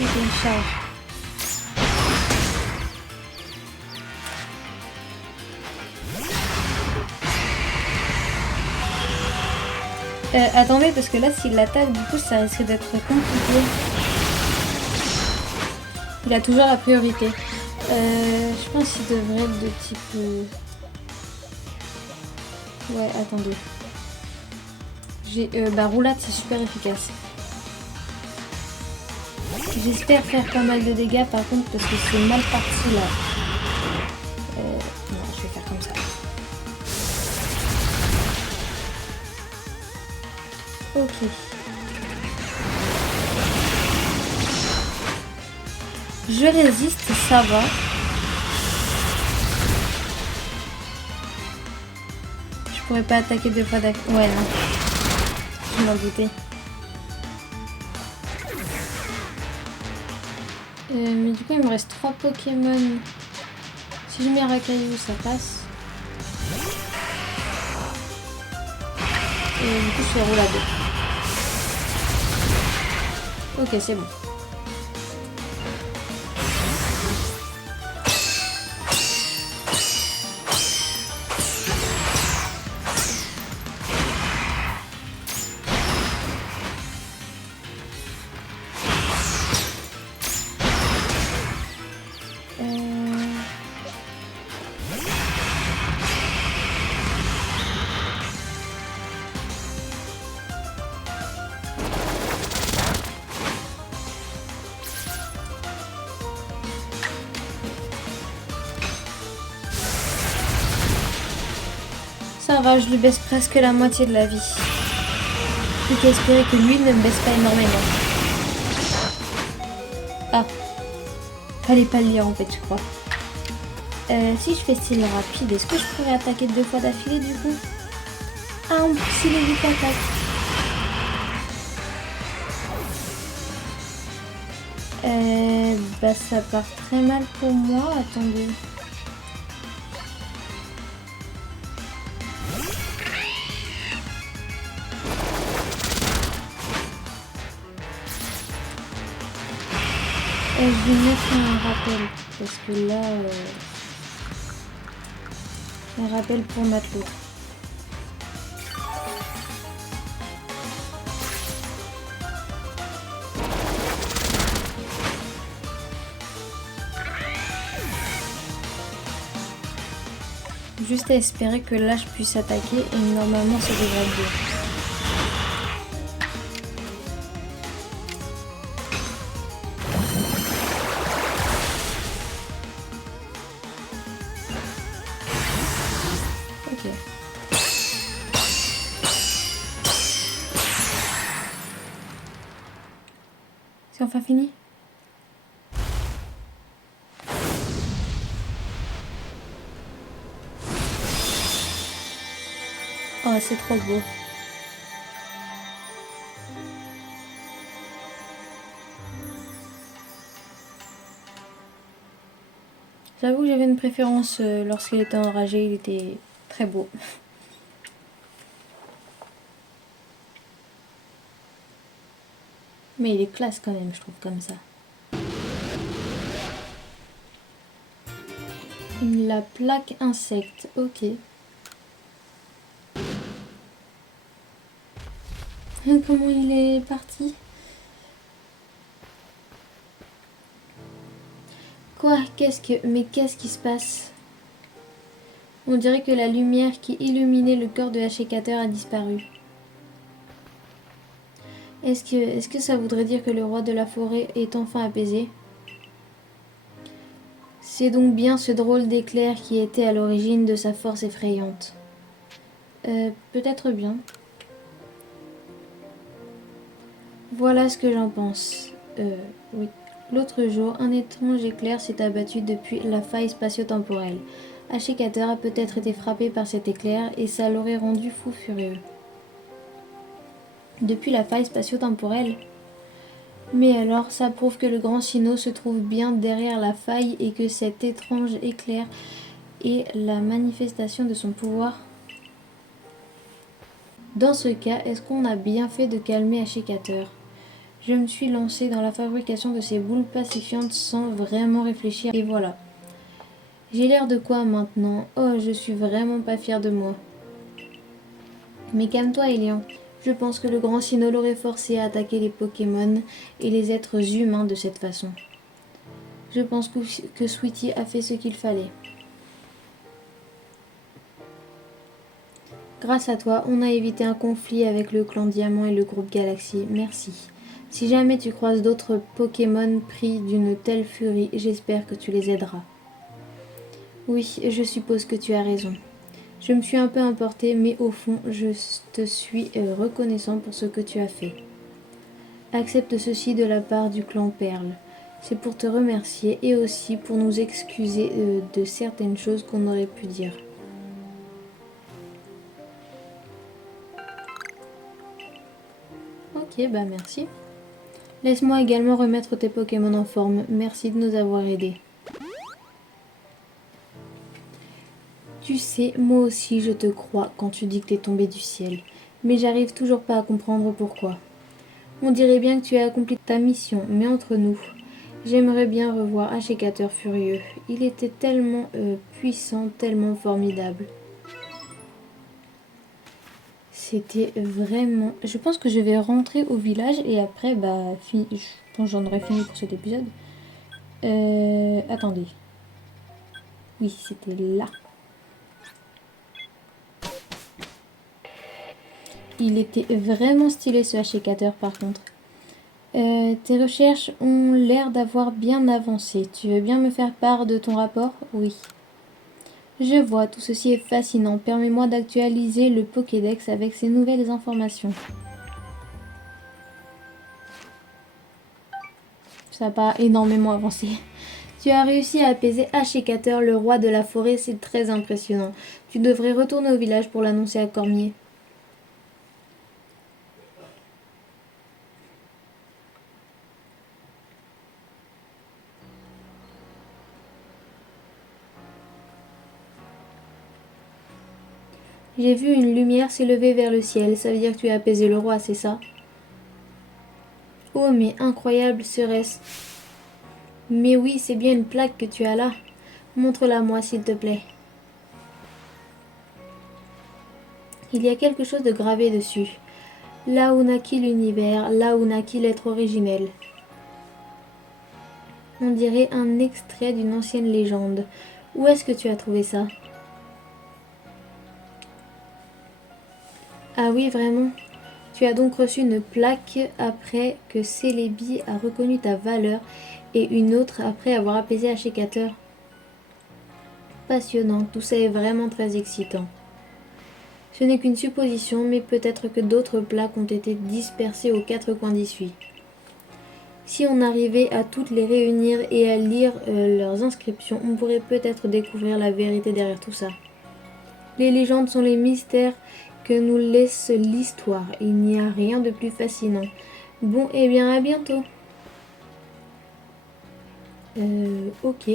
Ok, une charge. Attendez, parce que là, s'il l'attaque, du coup, ça risque d'être compliqué. Il a toujours la priorité. Je pense qu'il devrait être de type... Ouais, attendez. Bah, roulade, c'est super efficace. J'espère faire pas mal de dégâts, par contre, parce que c'est mal parti, là. Non, je vais faire comme ça. Ok. Je résiste, ça va. Je pourrais pas attaquer deux fois d'affilée. Ouais, non. Je m'en doutais. Mais du coup, il me reste 3 Pokémon. Si je mets Rakayu, ça passe. Et du coup, je fais roulade. Ok, c'est bon. Ça va, je lui baisse presque la moitié de la vie. Plus qu'à espérer que lui ne me baisse pas énormément. Ah, fallait pas le lire en fait, je crois. Si je fais style rapide, est-ce que je pourrais attaquer 2 fois d'affilée du coup? Ah, en plus il est vite attaque. Bah ça part très mal pour moi, attendez. Je vais mettre un rappel parce que là, un rappel pour matelot. Juste à espérer que là je puisse attaquer et normalement ça devrait être bien. Ok. C'est enfin fini? Oh, c'est trop beau. J'avoue que j'avais une préférence lorsqu'il était enragé, il était très beau. Mais il est classe quand même, je trouve, comme ça. La plaque insecte, ok. Comment il est parti? Quoi? Mais qu'est-ce qui se passe? On dirait que la lumière qui illuminait le corps de Ashikater a disparu. Est-ce que ça voudrait dire que le roi de la forêt est enfin apaisé? C'est donc bien ce drôle d'éclair qui était à l'origine de sa force effrayante. Peut-être bien. Voilà ce que j'en pense. Oui. L'autre jour, un étrange éclair s'est abattu depuis la faille spatio-temporelle. Ashikater a peut-être été frappé par cet éclair et ça l'aurait rendu fou furieux. Depuis la faille spatio-temporelle? Mais alors, ça prouve que le grand Sinnoh se trouve bien derrière la faille et que cet étrange éclair est la manifestation de son pouvoir. Dans ce cas, est-ce qu'on a bien fait de calmer Ashikater? Je me suis lancée dans la fabrication de ces boules pacifiantes sans vraiment réfléchir et voilà. J'ai l'air de quoi maintenant? Oh, je suis vraiment pas fière de moi. Mais calme-toi, Elian. Je pense que le grand Sinnoh l'aurait forcé à attaquer les Pokémon et les êtres humains de cette façon. Je pense que Sweetie a fait ce qu'il fallait. Grâce à toi, on a évité un conflit avec le clan Diamant et le groupe Galaxy. Merci. Si jamais tu croises d'autres Pokémon pris d'une telle furie, j'espère que tu les aideras. Oui, je suppose que tu as raison. Je me suis un peu emportée, mais au fond, je te suis reconnaissant pour ce que tu as fait. Accepte ceci de la part du clan Perle. C'est pour te remercier et aussi pour nous excuser de certaines choses qu'on aurait pu dire. Ok, bah merci. Laisse-moi également remettre tes Pokémon en forme. Merci de nous avoir aidés. Tu sais, moi aussi je te crois quand tu dis que t'es tombé du ciel. Mais j'arrive toujours pas à comprendre pourquoi. On dirait bien que tu as accompli ta mission, mais entre nous, j'aimerais bien revoir Ashikater furieux. Il était tellement puissant, tellement formidable. C'était vraiment... Je pense que je vais rentrer au village et après, je pense que j'en aurai fini pour cet épisode. Attendez. Oui, c'était là. Il était vraiment stylé ce Ashikater par contre. Tes recherches ont l'air d'avoir bien avancé. Tu veux bien me faire part de ton rapport? Oui. Je vois, tout ceci est fascinant. Permets-moi d'actualiser le Pokédex avec ces nouvelles informations. Ça n'a pas énormément avancé. Tu as réussi à apaiser Ashikater, le roi de la forêt, c'est très impressionnant. Tu devrais retourner au village pour l'annoncer à Cormier. J'ai vu une lumière s'élever vers le ciel. Ça veut dire que tu as apaisé le roi, c'est ça? Oh, mais incroyable serait-ce Mais oui, c'est bien une plaque que tu as là. Montre-la-moi, s'il te plaît. Il y a quelque chose de gravé dessus. Là où naquit l'univers, là où naquit l'être originel. On dirait un extrait d'une ancienne légende. Où est-ce que tu as trouvé ça? Ah oui, vraiment? Tu as donc reçu une plaque après que Celebi a reconnu ta valeur et une autre après avoir apaisé Ashikater. Passionnant, tout ça est vraiment très excitant. Ce n'est qu'une supposition, mais peut-être que d'autres plaques ont été dispersées aux quatre coins d'Issui. Si on arrivait à toutes les réunir et à lire leurs inscriptions, on pourrait peut-être découvrir la vérité derrière tout ça. Les légendes sont les mystères que nous laisse l'histoire. Il n'y a rien de plus fascinant. Bon, eh bien, à bientôt. Ok.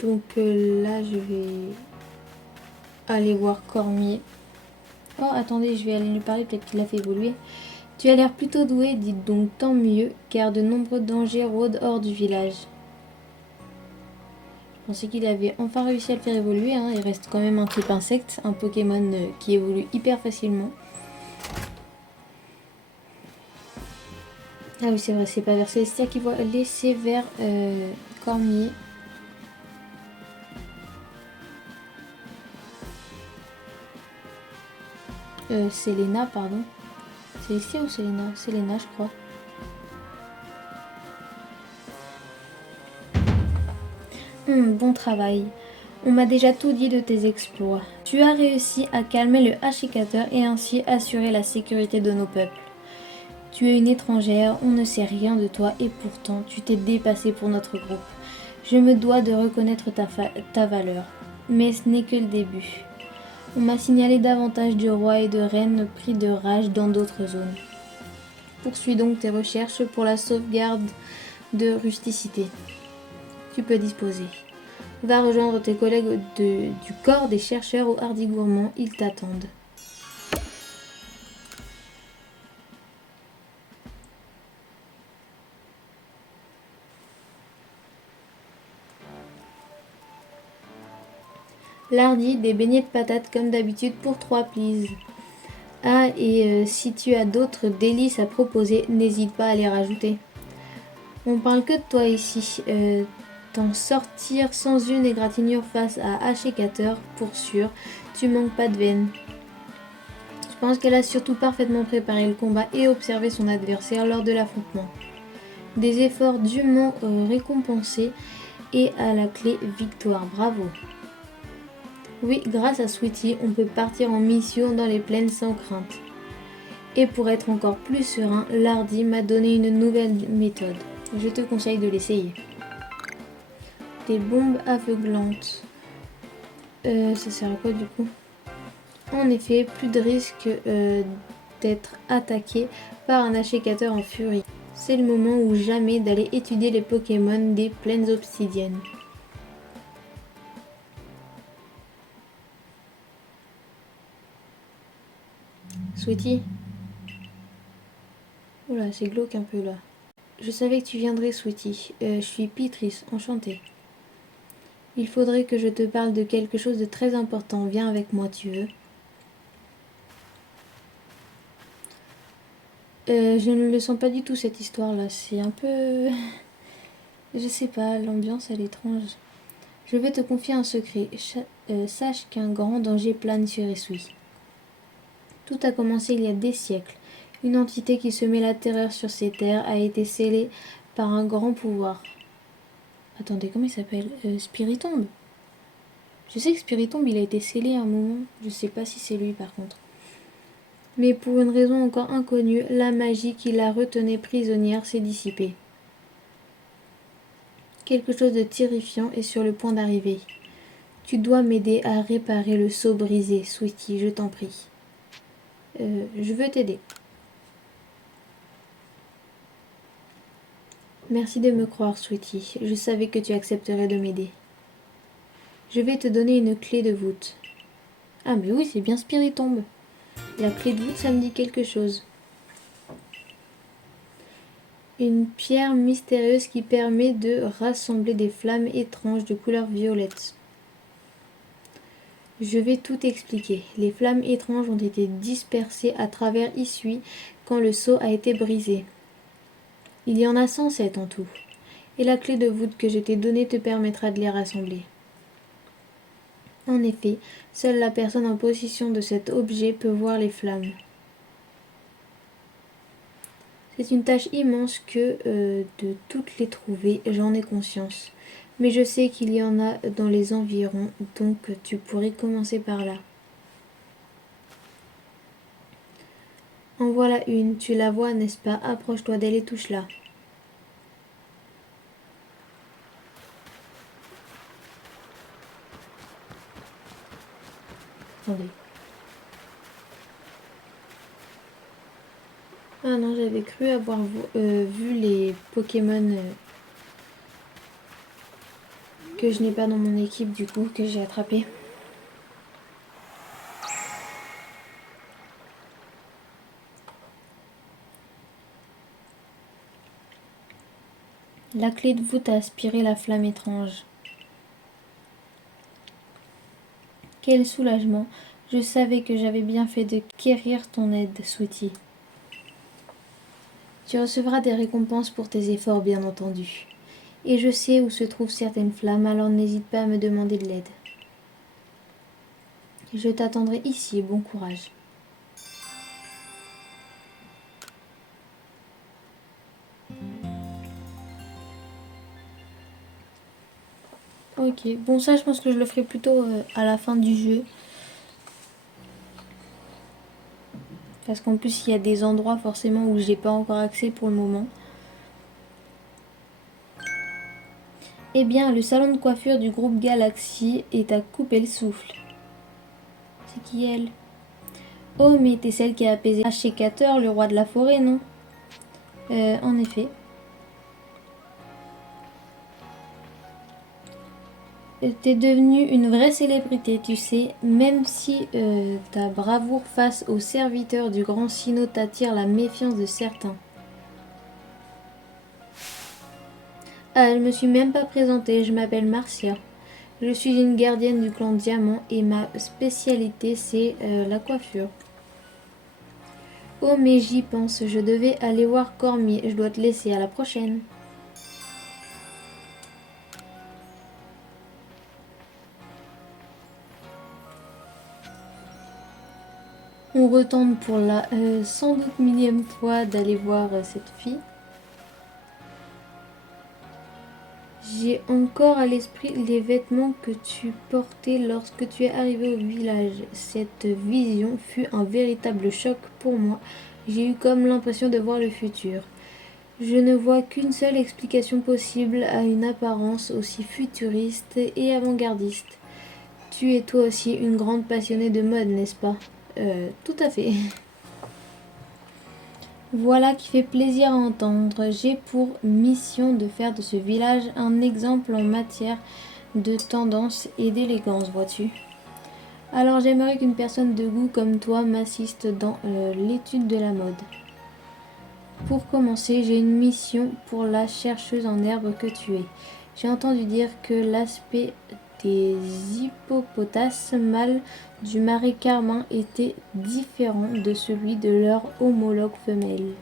Donc là, je vais aller voir Cormier. Oh, attendez, je vais aller lui parler, peut-être qu'il l'a fait évoluer. Tu as l'air plutôt doué, dites donc tant mieux, car de nombreux dangers rôdent hors du village. Je pensais qu'il avait enfin réussi à le faire évoluer, hein. Il reste quand même un type insecte, un Pokémon qui évolue hyper facilement. Ah oui, c'est vrai, c'est pas vers Célestia qu'il va laisser vers Cormier. Selena, pardon. Célestia ou Selena? Selena, je crois. Bon travail. On m'a déjà tout dit de tes exploits. Tu as réussi à calmer le Ashikater et ainsi assurer la sécurité de nos peuples. Tu es une étrangère, on ne sait rien de toi et pourtant tu t'es dépassée pour notre groupe. Je me dois de reconnaître ta valeur. Mais ce n'est que le début. On m'a signalé davantage de rois et de reines pris de rage dans d'autres zones. Poursuis donc tes recherches pour la sauvegarde de rusticité. Tu peux disposer. Va rejoindre tes collègues du corps des chercheurs au Hardy Gourmand, ils t'attendent. L'Hardy, des beignets de patates comme d'habitude pour 3 please. Ah, et si tu as d'autres délices à proposer, n'hésite pas à les rajouter. On parle que de toi ici. T'en sortir sans une égratignure face à Ashikater, pour sûr, tu manques pas de veine. Je pense qu'elle a surtout parfaitement préparé le combat et observé son adversaire lors de l'affrontement. Des efforts dûment récompensés et à la clé victoire. Bravo. Oui, grâce à Sweetie, on peut partir en mission dans les plaines sans crainte. Et pour être encore plus serein, l'Hardy m'a donné une nouvelle méthode. Je te conseille de l'essayer. Des bombes aveuglantes. Ça sert à quoi du coup? En effet, plus de risque d'être attaqué par un Ashikater en furie. C'est le moment ou jamais d'aller étudier les Pokémon des plaines obsidiennes. Sweetie? Oula, c'est glauque un peu là. Je savais que tu viendrais, Sweetie. Je suis Beatrice, enchantée. Il faudrait que je te parle de quelque chose de très important. Viens avec moi, tu veux? Je ne le sens pas du tout cette histoire-là. C'est un peu... Je sais pas, l'ambiance elle est étrange. Je vais te confier un secret. Sache qu'un grand danger plane sur Isui. Tout a commencé il y a des siècles. Une entité qui semait la terreur sur ces terres a été scellée par un grand pouvoir. Attendez, comment il s'appelle? Spiritomb. Je sais que Spiritomb il a été scellé à un moment. Je sais pas si c'est lui par contre. Mais pour une raison encore inconnue, la magie qui la retenait prisonnière s'est dissipée. Quelque chose de terrifiant est sur le point d'arriver. Tu dois m'aider à réparer le seau brisé, Sweetie, je t'en prie. Je veux t'aider. Merci de me croire, Sweetie. Je savais que tu accepterais de m'aider. Je vais te donner une clé de voûte. Ah mais oui, c'est bien Spiritomb. La clé de voûte, ça me dit quelque chose. Une pierre mystérieuse qui permet de rassembler des flammes étranges de couleur violette. Je vais tout expliquer. Les flammes étranges ont été dispersées à travers Isui quand le sceau a été brisé. Il y en a 107 en tout. Et la clé de voûte que je t'ai donnée te permettra de les rassembler. En effet, seule la personne en possession de cet objet peut voir les flammes. C'est une tâche immense que de toutes les trouver, j'en ai conscience. Mais je sais qu'il y en a dans les environs, donc tu pourrais commencer par là. En voilà une, tu la vois, n'est-ce pas? Approche-toi d'elle et touche-la. Attendez. Ah non, j'avais cru avoir vu les Pokémon que je n'ai pas dans mon équipe du coup, que j'ai attrapé. La clé de voûte a aspiré la flamme étrange. Quel soulagement! Je savais que j'avais bien fait de quérir ton aide, Sweetie. Tu recevras des récompenses pour tes efforts, bien entendu. Et je sais où se trouvent certaines flammes, alors n'hésite pas à me demander de l'aide. Je t'attendrai ici, bon courage. Ok, bon ça je pense que je le ferai plutôt à la fin du jeu. Parce qu'en plus il y a des endroits forcément où j'ai pas encore accès pour le moment. Eh bien, le salon de coiffure du groupe Galaxy est à couper le souffle. C'est qui elle? Oh, mais t'es celle qui a apaisé Ashikator, le roi de la forêt, non? En effet. T'es devenue une vraie célébrité, tu sais, même si ta bravoure face aux serviteurs du grand Sinnoh t'attire la méfiance de certains. Ah, je me suis même pas présentée, je m'appelle Marcia. Je suis une gardienne du clan Diamant et ma spécialité c'est la coiffure. Oh mais j'y pense, je devais aller voir Cormier, je dois te laisser, à la prochaine. On retente pour la sans doute millième fois d'aller voir cette fille. J'ai encore à l'esprit les vêtements que tu portais lorsque tu es arrivé au village. Cette vision fut un véritable choc pour moi. J'ai eu comme l'impression de voir le futur. Je ne vois qu'une seule explication possible à une apparence aussi futuriste et avant-gardiste. Tu es toi aussi une grande passionnée de mode, n'est-ce pas? Tout à fait. Voilà qui fait plaisir à entendre. J'ai pour mission de faire de ce village un exemple en matière de tendance et d'élégance, vois-tu. Alors j'aimerais qu'une personne de goût comme toi m'assiste dans l'étude de la mode. Pour commencer, j'ai une mission pour la chercheuse en herbe que tu es. J'ai entendu dire que l'aspect des hippopotames mâles du marais carmin était différent de celui de leurs homologues femelles.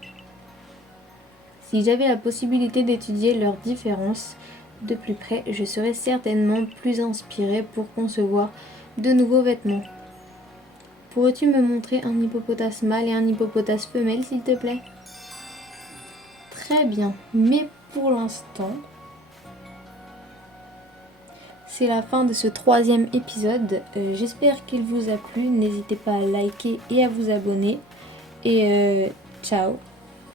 Si j'avais la possibilité d'étudier leurs différences de plus près, je serais certainement plus inspirée pour concevoir de nouveaux vêtements. Pourrais-tu me montrer un hippopotame mâle et un hippopotame femelle, s'il te plaît? Très bien, mais pour l'instant, c'est la fin de ce 3e épisode. J'espère qu'il vous a plu. N'hésitez pas à liker et à vous abonner. Et ciao!